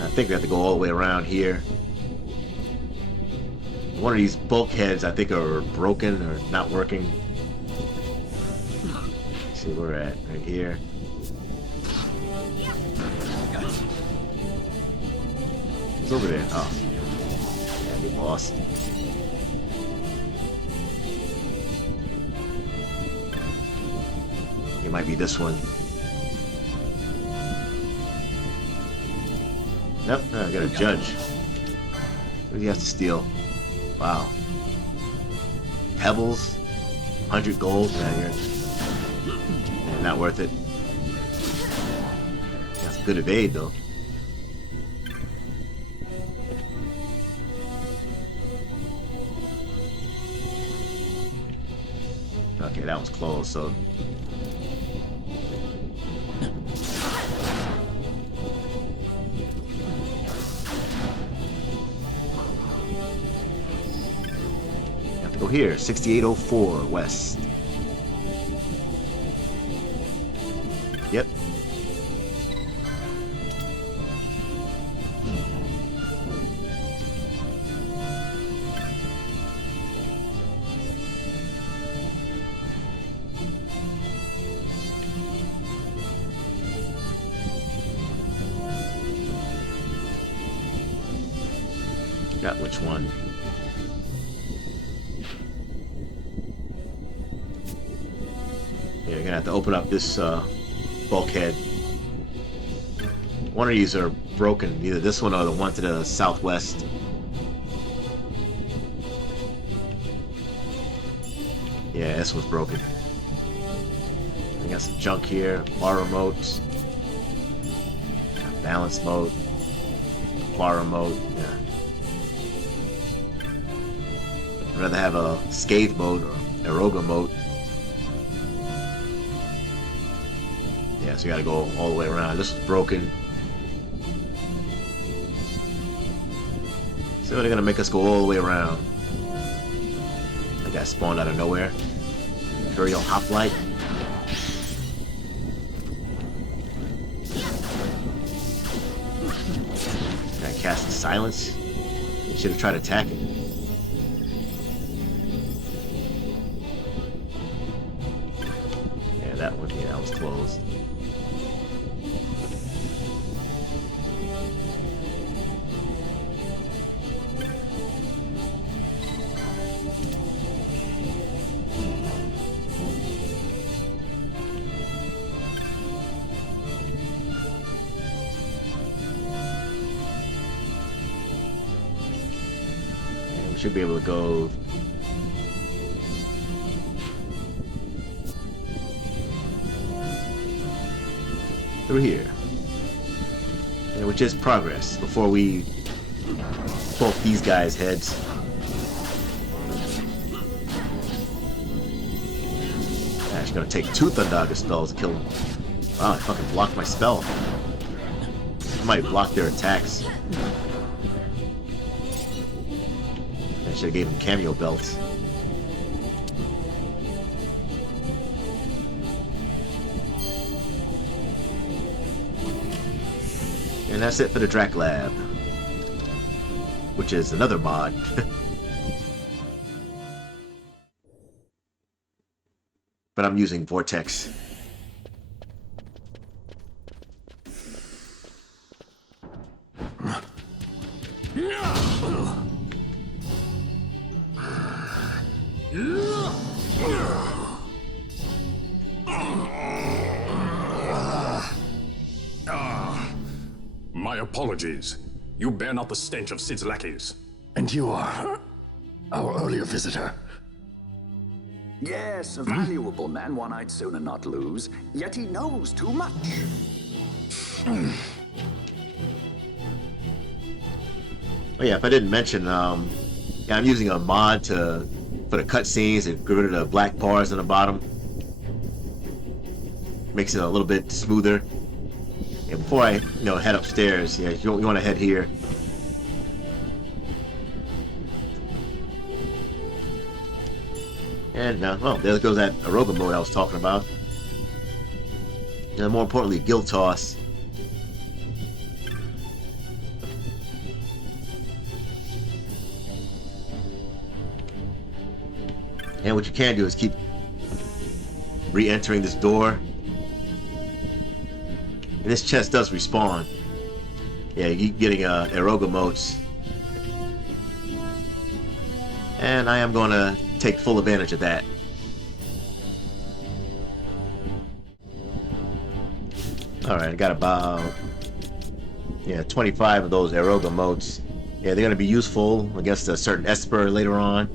I think we have to go all the way around here. One of these bulkheads, I think, are broken or not working. Let's see where we're at. Right here. It's over there. Oh. Yeah, we lost. It might be this one. Nope, I got a judge. What do you have to steal? Wow. Pebbles? 100 gold? Yeah, not worth it. That's good evade, though. Okay, that was close, so... Go here, 6804 west. Yep. Got which one? You're gonna have to open up this bulkhead. One of these are broken, either this one or the one to the southwest. Yeah, this one's broken. We got some junk here, bar remote, balance mode, bar remote. Yeah. I'd rather have a scathe mode or eroga mode. Yeah, so you gotta go all the way around. This is broken. So they're gonna make us go all the way around. That guy spawned out of nowhere. Imperial Hoplite. Guy casting silence. Should have tried attacking. Yeah, that one. Yeah, that was closed. Should be able to go through here, which is progress before we poke these guys' heads. It's gonna take 2 Thundaga spells to kill them. Wow, I fucking blocked my spell. I might block their attacks. Should have gave him cameo belts. And that's it for the Draklor, which is another mod. But I'm using Vortex. My apologies. You bear not the stench of Sid's lackeys. And you are our earlier visitor. Yes, a valuable man, one I'd sooner not lose. Yet he knows too much. Oh yeah, if I didn't mention, yeah, I'm using a mod for the cutscenes and get rid of the black bars on the bottom. Makes it a little bit smoother. And before I, head upstairs, yeah, you want to head here. And well, there goes that aerobic mode I was talking about. And more importantly, guild toss. And what you can do is keep re-entering this door. And this chest does respawn. Yeah, you keep getting Eroga motes. And I am going to take full advantage of that. Alright, I got about 25 of those Eroga motes. Yeah, they're going to be useful against a certain Esper later on.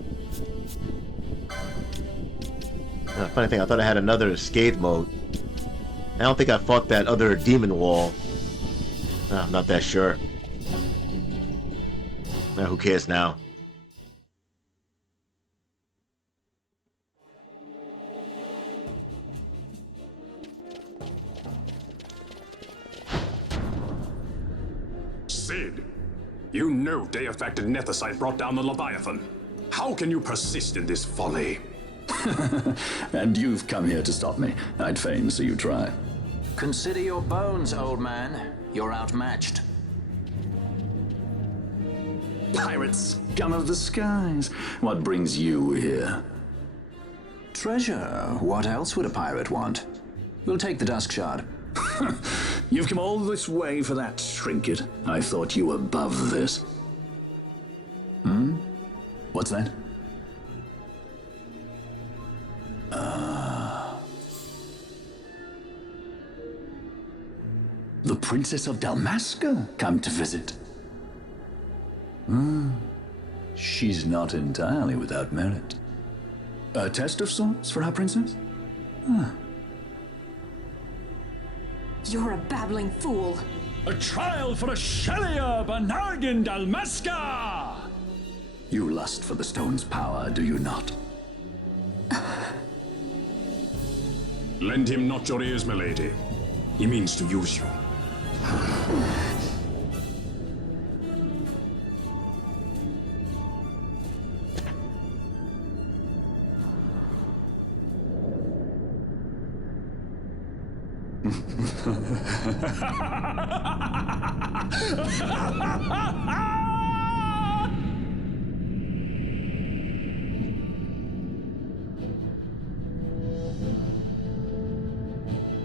Funny thing, I thought I had another Scathe mode. I don't think I fought that other demon wall. I'm not that sure. Who cares now? Sid, you know Deifacted Nethicite brought down the Leviathan. How can you persist in this folly? And you've come here to stop me. I'd fain see you try. Consider your bones, old man. You're outmatched. Pirate scum of the skies. What brings you here? Treasure. What else would a pirate want? We'll take the Dusk Shard. You've come all this way for that trinket. I thought you were above this. What's that? The Princess of Dalmasca come to visit. She's not entirely without merit. A test of sorts for our princess? You're a babbling fool. A trial for a Shelia Banargin Dalmasca! You lust for the stone's power, do you not? Lend him not your ears, milady. He means to use you.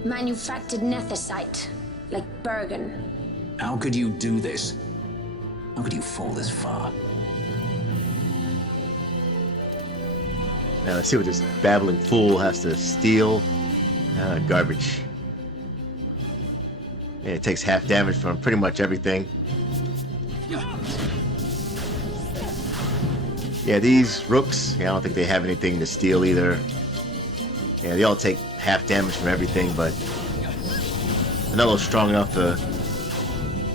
Manufactured nethicite, like Bergen. How could you do this? How could you fall this far? Now let's see what this babbling fool has to steal. Garbage. Yeah, it takes half damage from pretty much everything. Yeah, these rooks, I don't think they have anything to steal either. Yeah, they all take half damage from everything, but Anello's strong enough to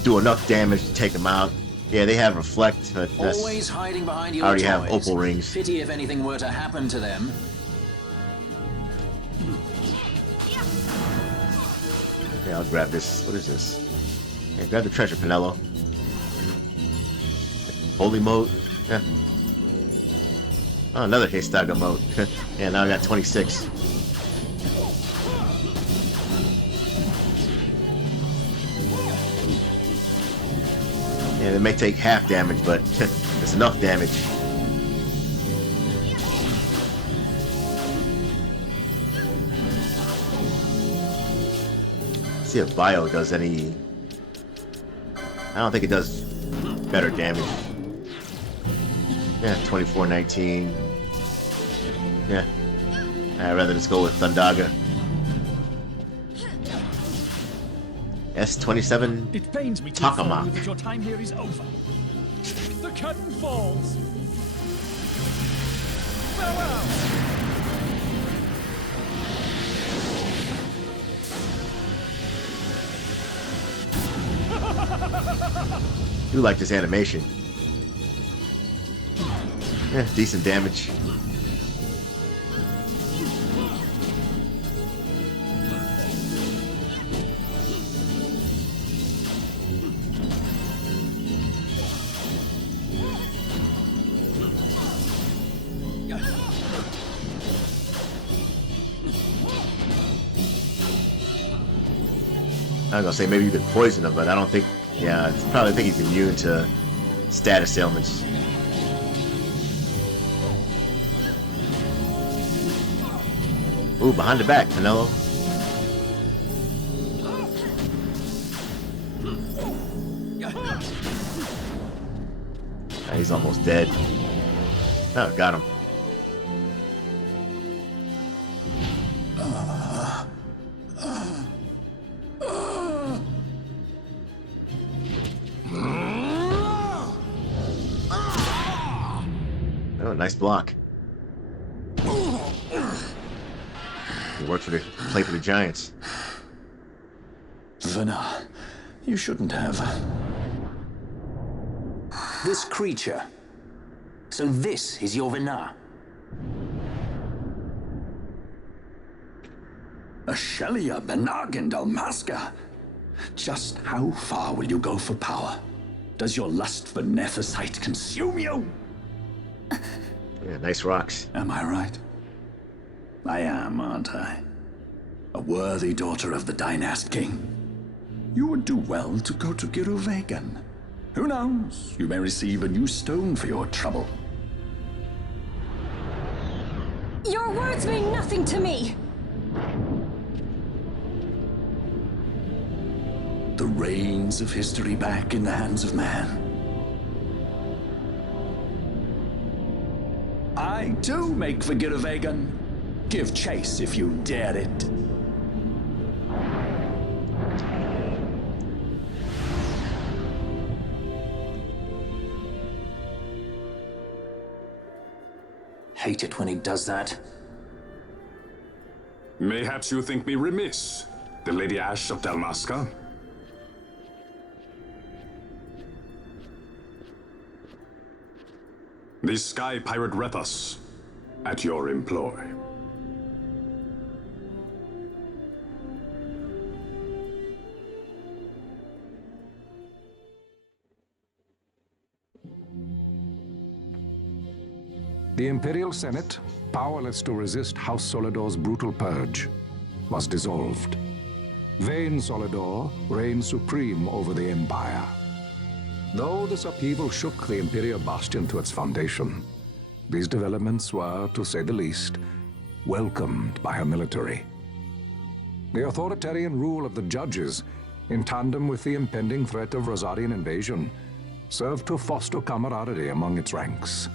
do enough damage to take them out. Yeah, they have reflect. But Always hiding behind your I already toys. have opal rings. Pity if anything were to happen to them. Yeah, I'll grab this. What is this? Yeah, grab the treasure, Pinello. Holy moat. Yeah. Oh, another Haystaga moat. Yeah, now I got 26. Yeah, they may take half damage, but it's enough damage. See if Bio does any... I don't think it does better damage. Yeah, 24-19. Yeah. I'd rather just go with Thundaga. S27 It pains me to inform you Takamak. that your time here is over. The curtain falls. Farewell. I do like this animation. Yeah, decent damage. I was gonna say maybe you could poison him, but I don't think. Yeah, I probably think he's immune to status ailments. Ooh, behind the back, Canelo. Ah, he's almost dead. Oh, got him. Oh, nice block. He worked for the play for the Giants. Vana, you shouldn't have. This creature. So this is your Vana? A Shelia Benargan Dalmasca. Just how far will you go for power? Does your lust for Nethicite consume you? Yeah, nice rocks. Am I right? I am, aren't I? A worthy daughter of the Dynast King. You would do well to go to Giruvegan. Who knows? You may receive a new stone for your trouble. Your words mean nothing to me! The reins of history back in the hands of man. I too make for Giruvegan. Give chase if you dare it. Hate it when he does that. Mayhaps you think me remiss, the Lady Ash of Dalmasca? The Sky Pirate Repus, at your employ. The Imperial Senate, powerless to resist House Solidor's brutal purge, was dissolved. Vayne Solidor reigned supreme over the Empire. Though this upheaval shook the Imperial Bastion to its foundation, these developments were, to say the least, welcomed by her military. The authoritarian rule of the judges, in tandem with the impending threat of Rosarian invasion, served to foster camaraderie among its ranks.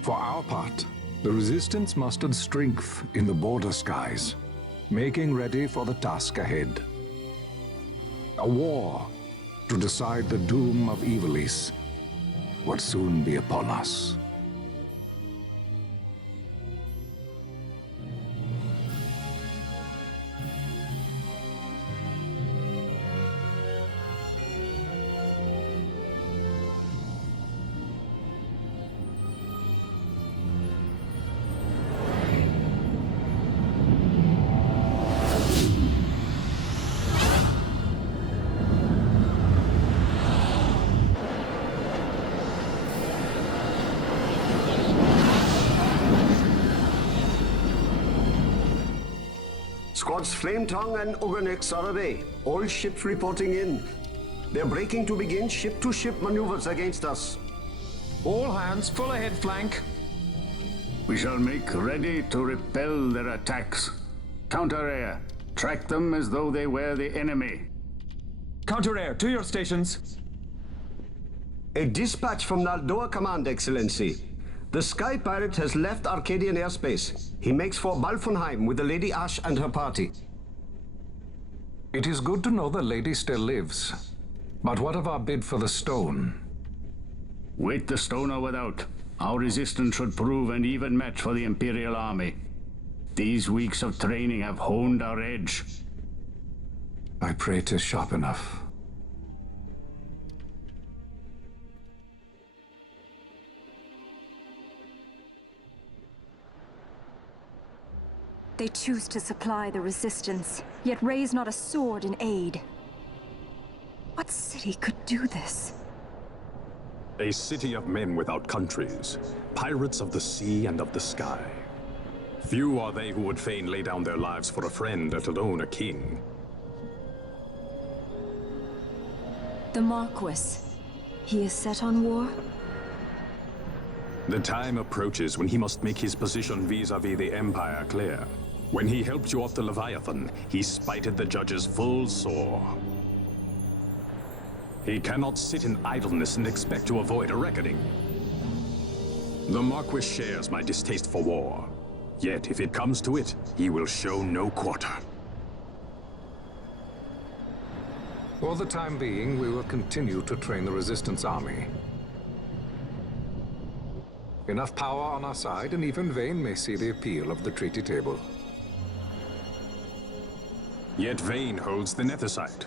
For our part, the Resistance mustered strength in the border skies, making ready for the task ahead. A war to decide the doom of Ivalice would soon be upon us. Squads Flametongue and Ogrenex are away. All ships reporting in. They're breaking to begin ship-to-ship maneuvers against us. All hands, full ahead flank. We shall make ready to repel their attacks. Counter-air. Track them as though they were the enemy. Counter-air, to your stations. A dispatch from Naldoa Command, Excellency. The Sky Pirate has left Arcadian airspace. He makes for Balfonheim with the Lady Ash and her party. It is good to know the lady still lives. But what of our bid for the stone? With the stone or without, our resistance should prove an even match for the Imperial Army. These weeks of training have honed our edge. I pray 'tis sharp enough. They choose to supply the resistance, yet raise not a sword in aid. What city could do this? A city of men without countries, pirates of the sea and of the sky. Few are they who would fain lay down their lives for a friend, let alone a king. The Marquis. He is set on war? The time approaches when he must make his position vis-a-vis the Empire clear. When he helped you off the Leviathan, he spited the judges full sore. He cannot sit in idleness and expect to avoid a reckoning. The Marquis shares my distaste for war. Yet, if it comes to it, he will show no quarter. For the time being, we will continue to train the Resistance army. Enough power on our side, and even Vayne may see the appeal of the treaty table. Yet Vayne holds the Nethicite.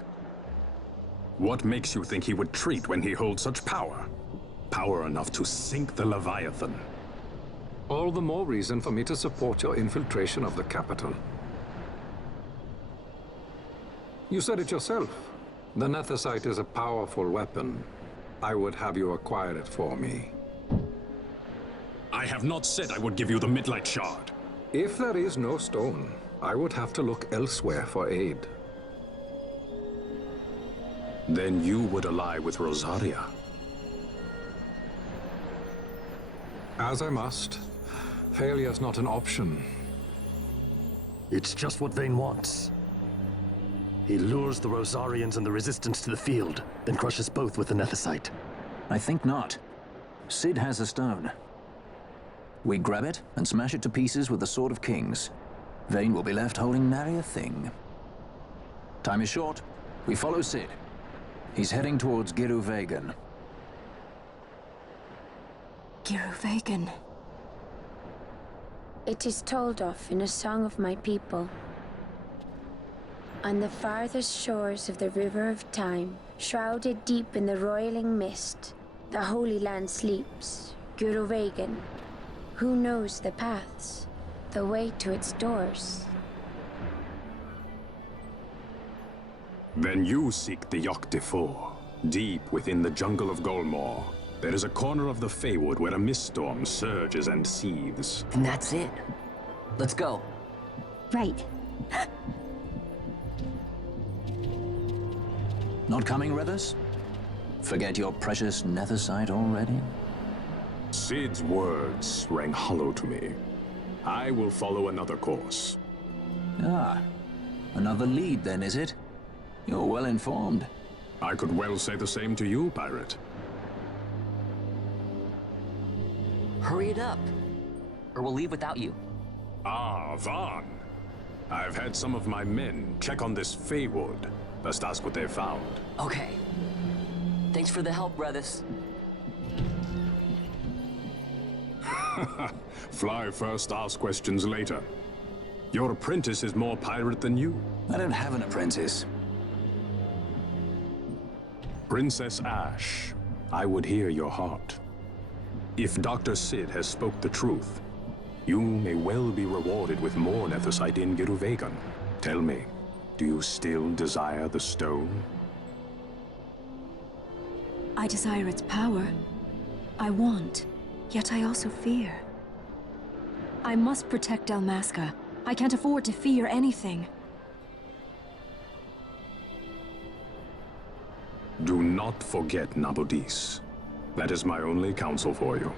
What makes you think he would treat when he holds such power? Power enough to sink the Leviathan. All the more reason for me to support your infiltration of the capital. You said it yourself. The Nethicite is a powerful weapon. I would have you acquire it for me. I have not said I would give you the Midlight Shard. If there is no stone, I would have to look elsewhere for aid. Then you would ally with Rosaria. As I must. Failure's not an option. It's just what Vayne wants. He lures the Rosarians and the Resistance to the field, then crushes both with the Nethicite. I think not. Cid has a stone. We grab it and smash it to pieces with the Sword of Kings. Vayne will be left holding nary a thing. Time is short. We follow Cid. He's heading towards Giruvegan. Giruvegan. It is told of in a song of my people. On the farthest shores of the River of Time, shrouded deep in the roiling mist, the Holy Land sleeps, Giruvegan. Who knows the paths, the way to its doors? Then you seek the Yok Defoe. Deep within the jungle of Golmore, there is a corner of the Feywood where a mist storm surges and seethes. And that's it. Let's go. Right. Not coming, Rivers? Forget your precious Nethicite already? Cid's words rang hollow to me. I will follow another course. Ah, another lead then, is it? You're well informed. I could well say the same to you, pirate. Hurry it up, or we'll leave without you. Ah, Vaughn. I've had some of my men check on this Feywood. Best ask what they've found. Okay. Thanks for the help, brothers. Fly first, ask questions later. Your apprentice is more pirate than you. I don't have an apprentice. Princess Ash, I would hear your heart. If Dr. Cid has spoke the truth, you may well be rewarded with more Nethicite in Giruvegan. Tell me, do you still desire the stone? I desire its power. I want, yet I also fear. I must protect Dalmasca. I can't afford to fear anything. Do not forget Nabodis. That is my only counsel for you.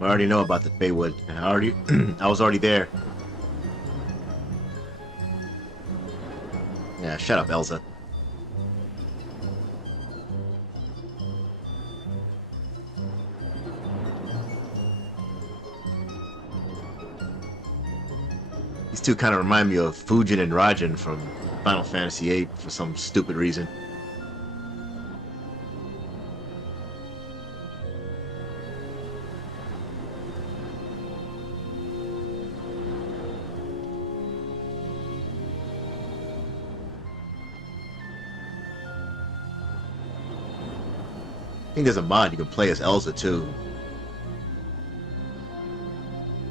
I already know about the Feywood. I was already there. Yeah, shut up, Elsa. These two kind of remind me of Fujin and Rajan from Final Fantasy VIII for some stupid reason. think there's a mod you can play as Elsa too.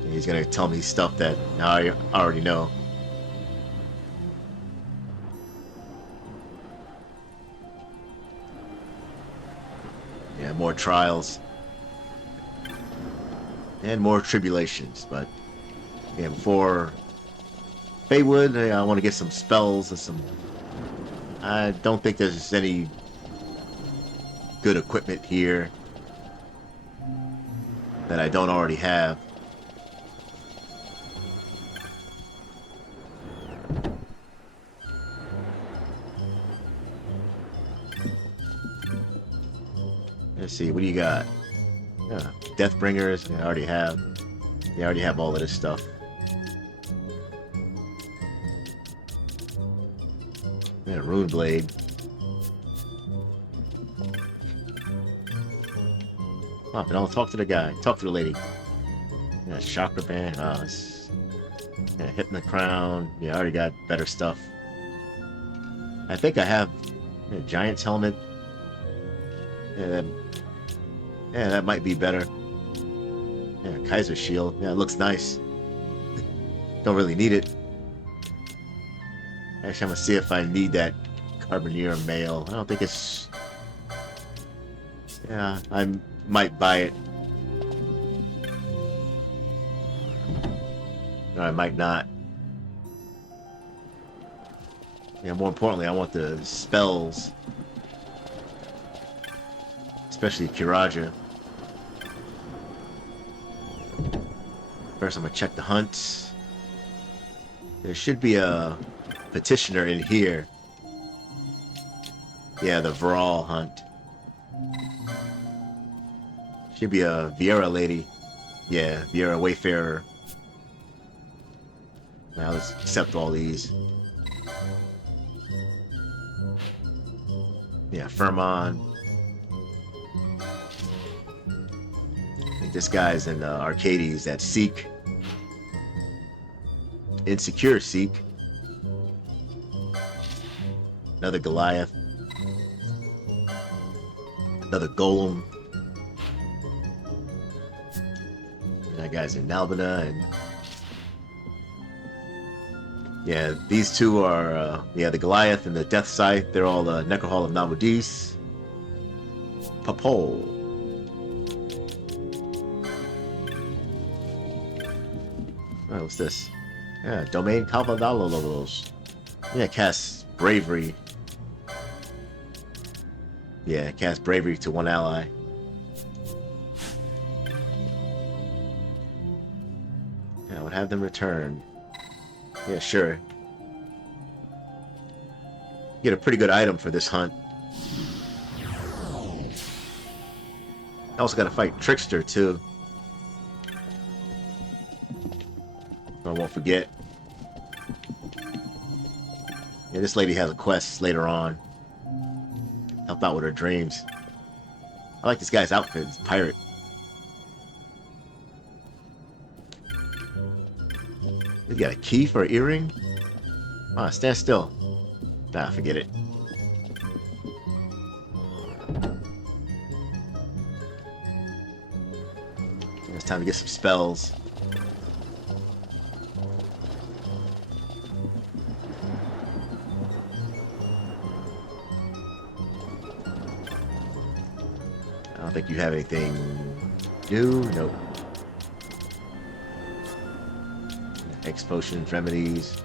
And he's gonna tell me stuff that I already know. Yeah, more trials. And more tribulations, but yeah, before Feywood, I want to get some spells and some... I don't think there's any good equipment here that I don't already have. Let's see, what do you got? Deathbringers, I already have. I already have all of this stuff. Yeah, Rune Blade. Oh, but I'll talk to the guy. Talk to the lady. Yeah, Chakra Band. Oh, it's... Yeah, Hitting the Crown. Yeah, I already got better stuff. I think I have a Giant's Helmet. Yeah, that might be better. Yeah, Kaiser Shield. Yeah, it looks nice. Don't really need it. Actually, I'm gonna see if I need that Carboneer mail. I don't think it's... Yeah, I might buy it. No, I might not. Yeah, more importantly, I want the spells. Especially Kiraja. First, I'm gonna check the hunts. There should be a petitioner in here. Yeah, the Vral hunt. Should be a Viera lady. Yeah, Viera Wayfarer. Now let's accept all these. Yeah, Firmon. I think this guy's in Archades that Seek. Insecure Seek. Another Goliath. Another Golem. And that guy's in Nalbina, and yeah, these two are yeah, the Goliath and the Death Scythe. They're all the Necrohall of Nabudis. Papol. Oh, what's this? Yeah, Domain Calvadalos. Yeah, cast Bravery. Yeah, cast Bravery to one ally. Yeah, I would have them return. Yeah, sure. Get a pretty good item for this hunt. I also gotta fight Trickster, too. I won't forget. Yeah, this lady has a quest later on. Help out with her dreams. I like this guy's outfit. It's pirate. You got a key for an earring? Ah, stand still. Nah, forget it. It's time to get some spells. I don't think you have anything new. Nope. X potions, remedies.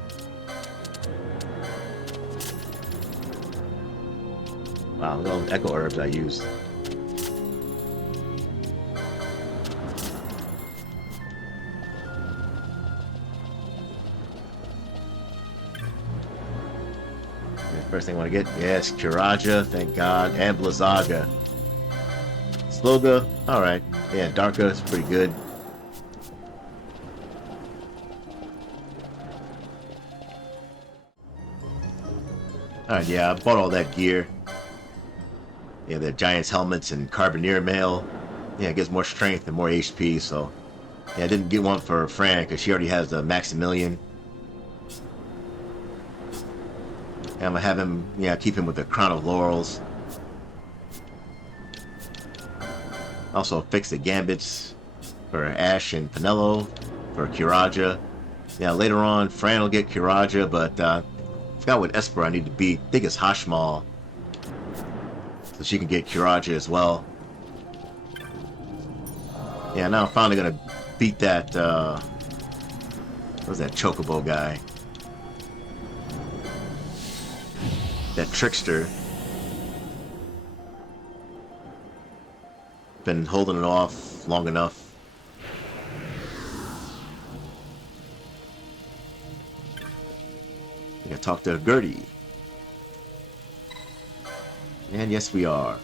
Wow, look at all the echo herbs I used. First thing I want to get, yes, Kiraja, thank God, and Blizzaga. Sloga, alright. Yeah, Darka is pretty good. Alright, yeah, I bought all that gear. Yeah, the Giant's helmets and Carboneer mail. Yeah, it gives more strength and more HP, so... Yeah, I didn't get one for Fran, because she already has the Maximilian. And I'm gonna have him, yeah, keep him with the Crown of Laurels. Also fix the gambits for Ash and Penelo, for Kiraja. Yeah, later on, Fran will get Kiraja, but I forgot what Esper I need to beat. I think it's Hashmal. So she can get Kiraja as well. Yeah, now I'm finally gonna beat that, what was that Chocobo guy? That Trickster. Been holding it off long enough. I gotta talk to Gertie. And yes, we are.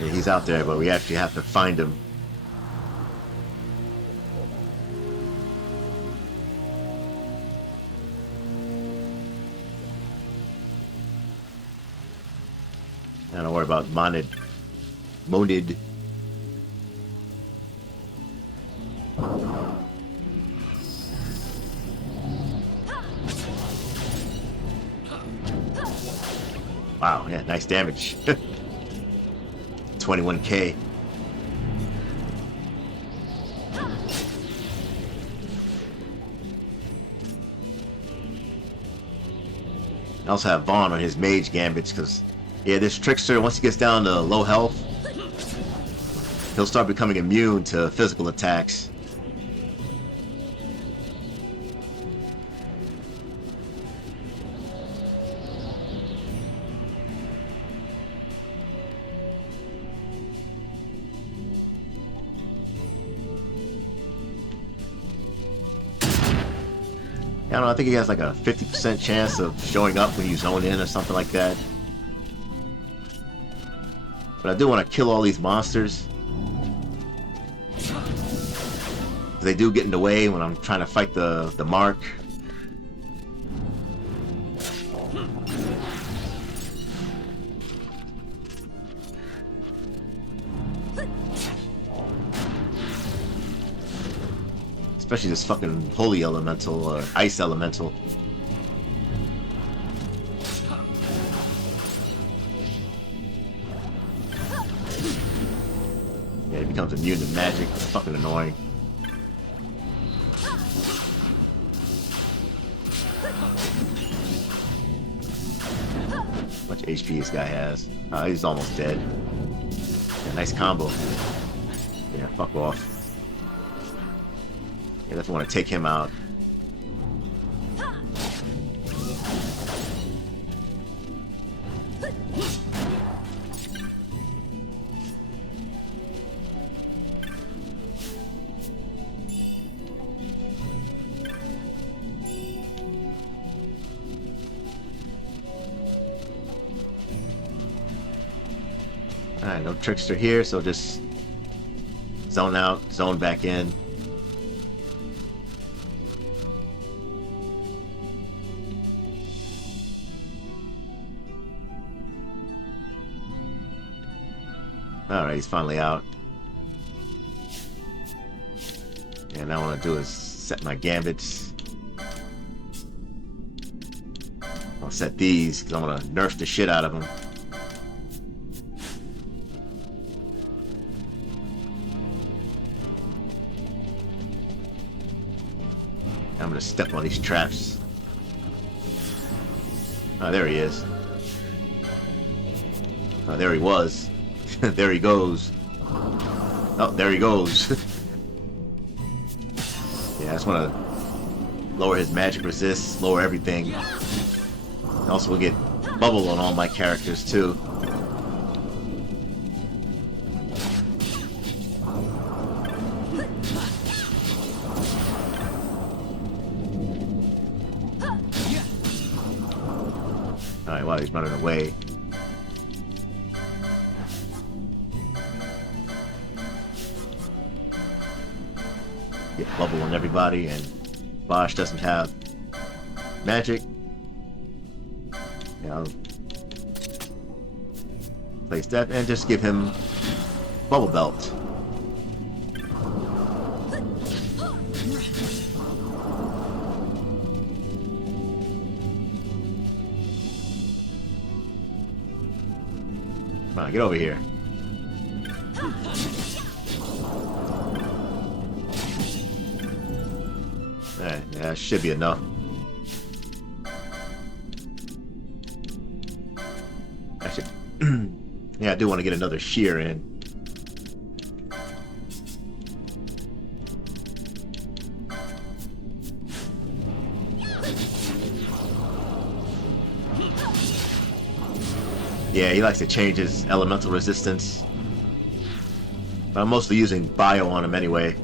Yeah, he's out there, but we actually have to find him. Don't worry about Monid. Wow, yeah, nice damage. 21k. I also have Vaughn on his mage gambits because, yeah, this Trickster, once he gets down to low health, he'll start becoming immune to physical attacks. I don't know, I think he has like a 50% chance of showing up when you zone in or something like that. But I do want to kill all these monsters. They do get in the way when I'm trying to fight the mark. Especially this fucking holy elemental or ice elemental. Yeah, he becomes immune to magic. It's fucking annoying. How much HP this guy has? Oh, he's almost dead. Yeah, nice combo. Yeah, fuck off. Yeah, definitely want to take him out. Alright, no Trickster here, so just zone out, zone back in. Alright, he's finally out. And now what I want to do is set my gambits. I'll set these because I'm going to nerf the shit out of them. I'm going to step on these traps. Oh, there he is. Oh, there he was. There he goes. Oh, there he goes. Yeah, I just want to lower his magic resist, lower everything. Also, we'll get bubble on all my characters, too. Alright, while he's running away. Get bubble on everybody, and Bosch doesn't have magic. Yeah, I'll place that and just give him bubble belt. Come on, get over here. Alright, yeah, that should be enough. Actually, yeah, I do want to get another shear in. Yeah, he likes to change his elemental resistance. But I'm mostly using bio on him anyway.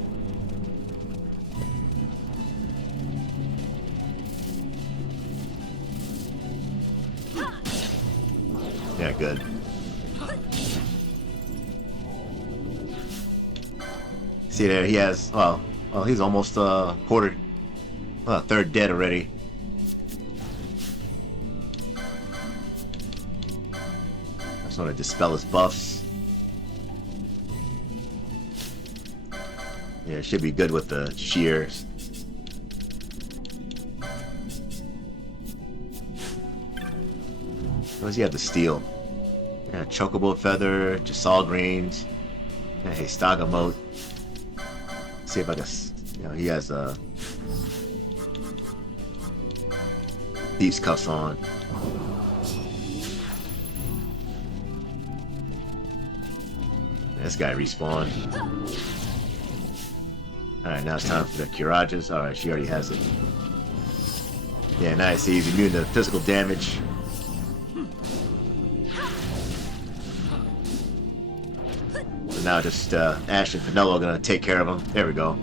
Yeah, good. See there, he has, well, he's almost quarter, third dead already. I just want to dispel his buffs. Yeah, it should be good with the shears. What does he have to steal? Yeah, Chocobo Feather, Jasal Greens, yeah, Heistaga Moat. See if I can, he has thieves cuffs on. This guy respawned. Alright, now it's time for the Archades. Alright, she already has it. Yeah, nice. He's immune to physical damage. So now just Ash and Penelo are gonna take care of him. There we go.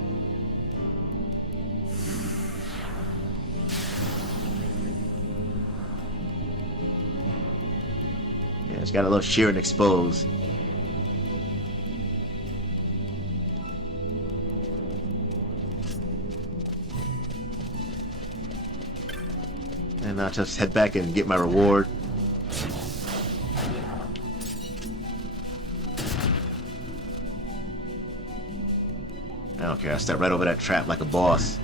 Yeah, it's got a little shear and expose. And I'll just head back and get my reward. I don't care, I step right over that trap like a boss.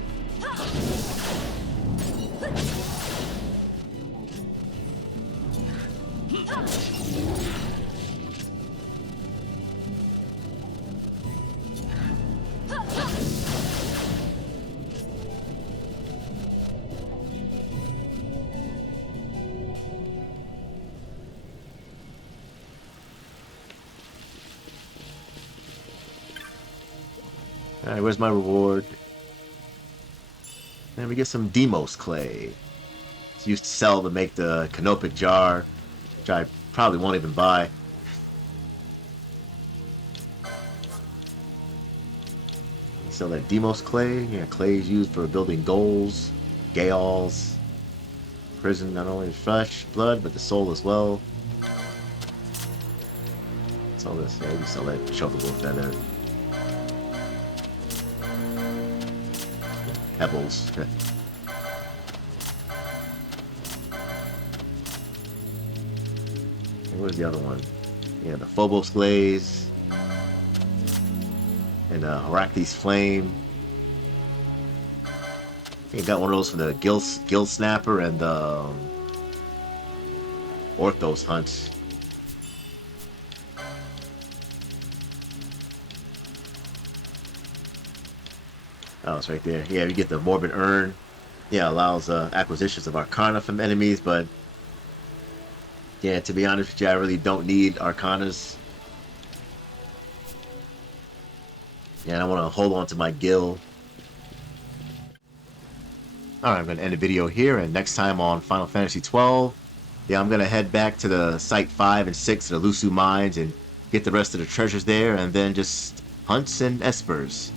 Alright, where's my reward? And we get some Demos clay. It's used to sell to make the canopic jar, which I probably won't even buy. You sell that Demos clay. Yeah, clay is used for building goals, gales, prison, not only flesh, blood, but the soul as well. Sell this, yeah, you sell that Chocobo Feather. Pebbles. Where's the other one? Yeah, the Phobos Glaze. And Archades Flame. I think I got one of those for the Gill Snapper and the Orthos Hunt. Oh, it's right there. Yeah, we get the Morbid Urn. Yeah, allows acquisitions of Arcana from enemies, but yeah, to be honest with you, I really don't need Arcanas. Yeah, I want to hold on to my Gil. Alright, I'm going to end the video here, and next time on Final Fantasy 12, yeah, I'm going to head back to the Site 5 and 6 of the Lusu Mines and get the rest of the treasures there, and then just hunts and espers.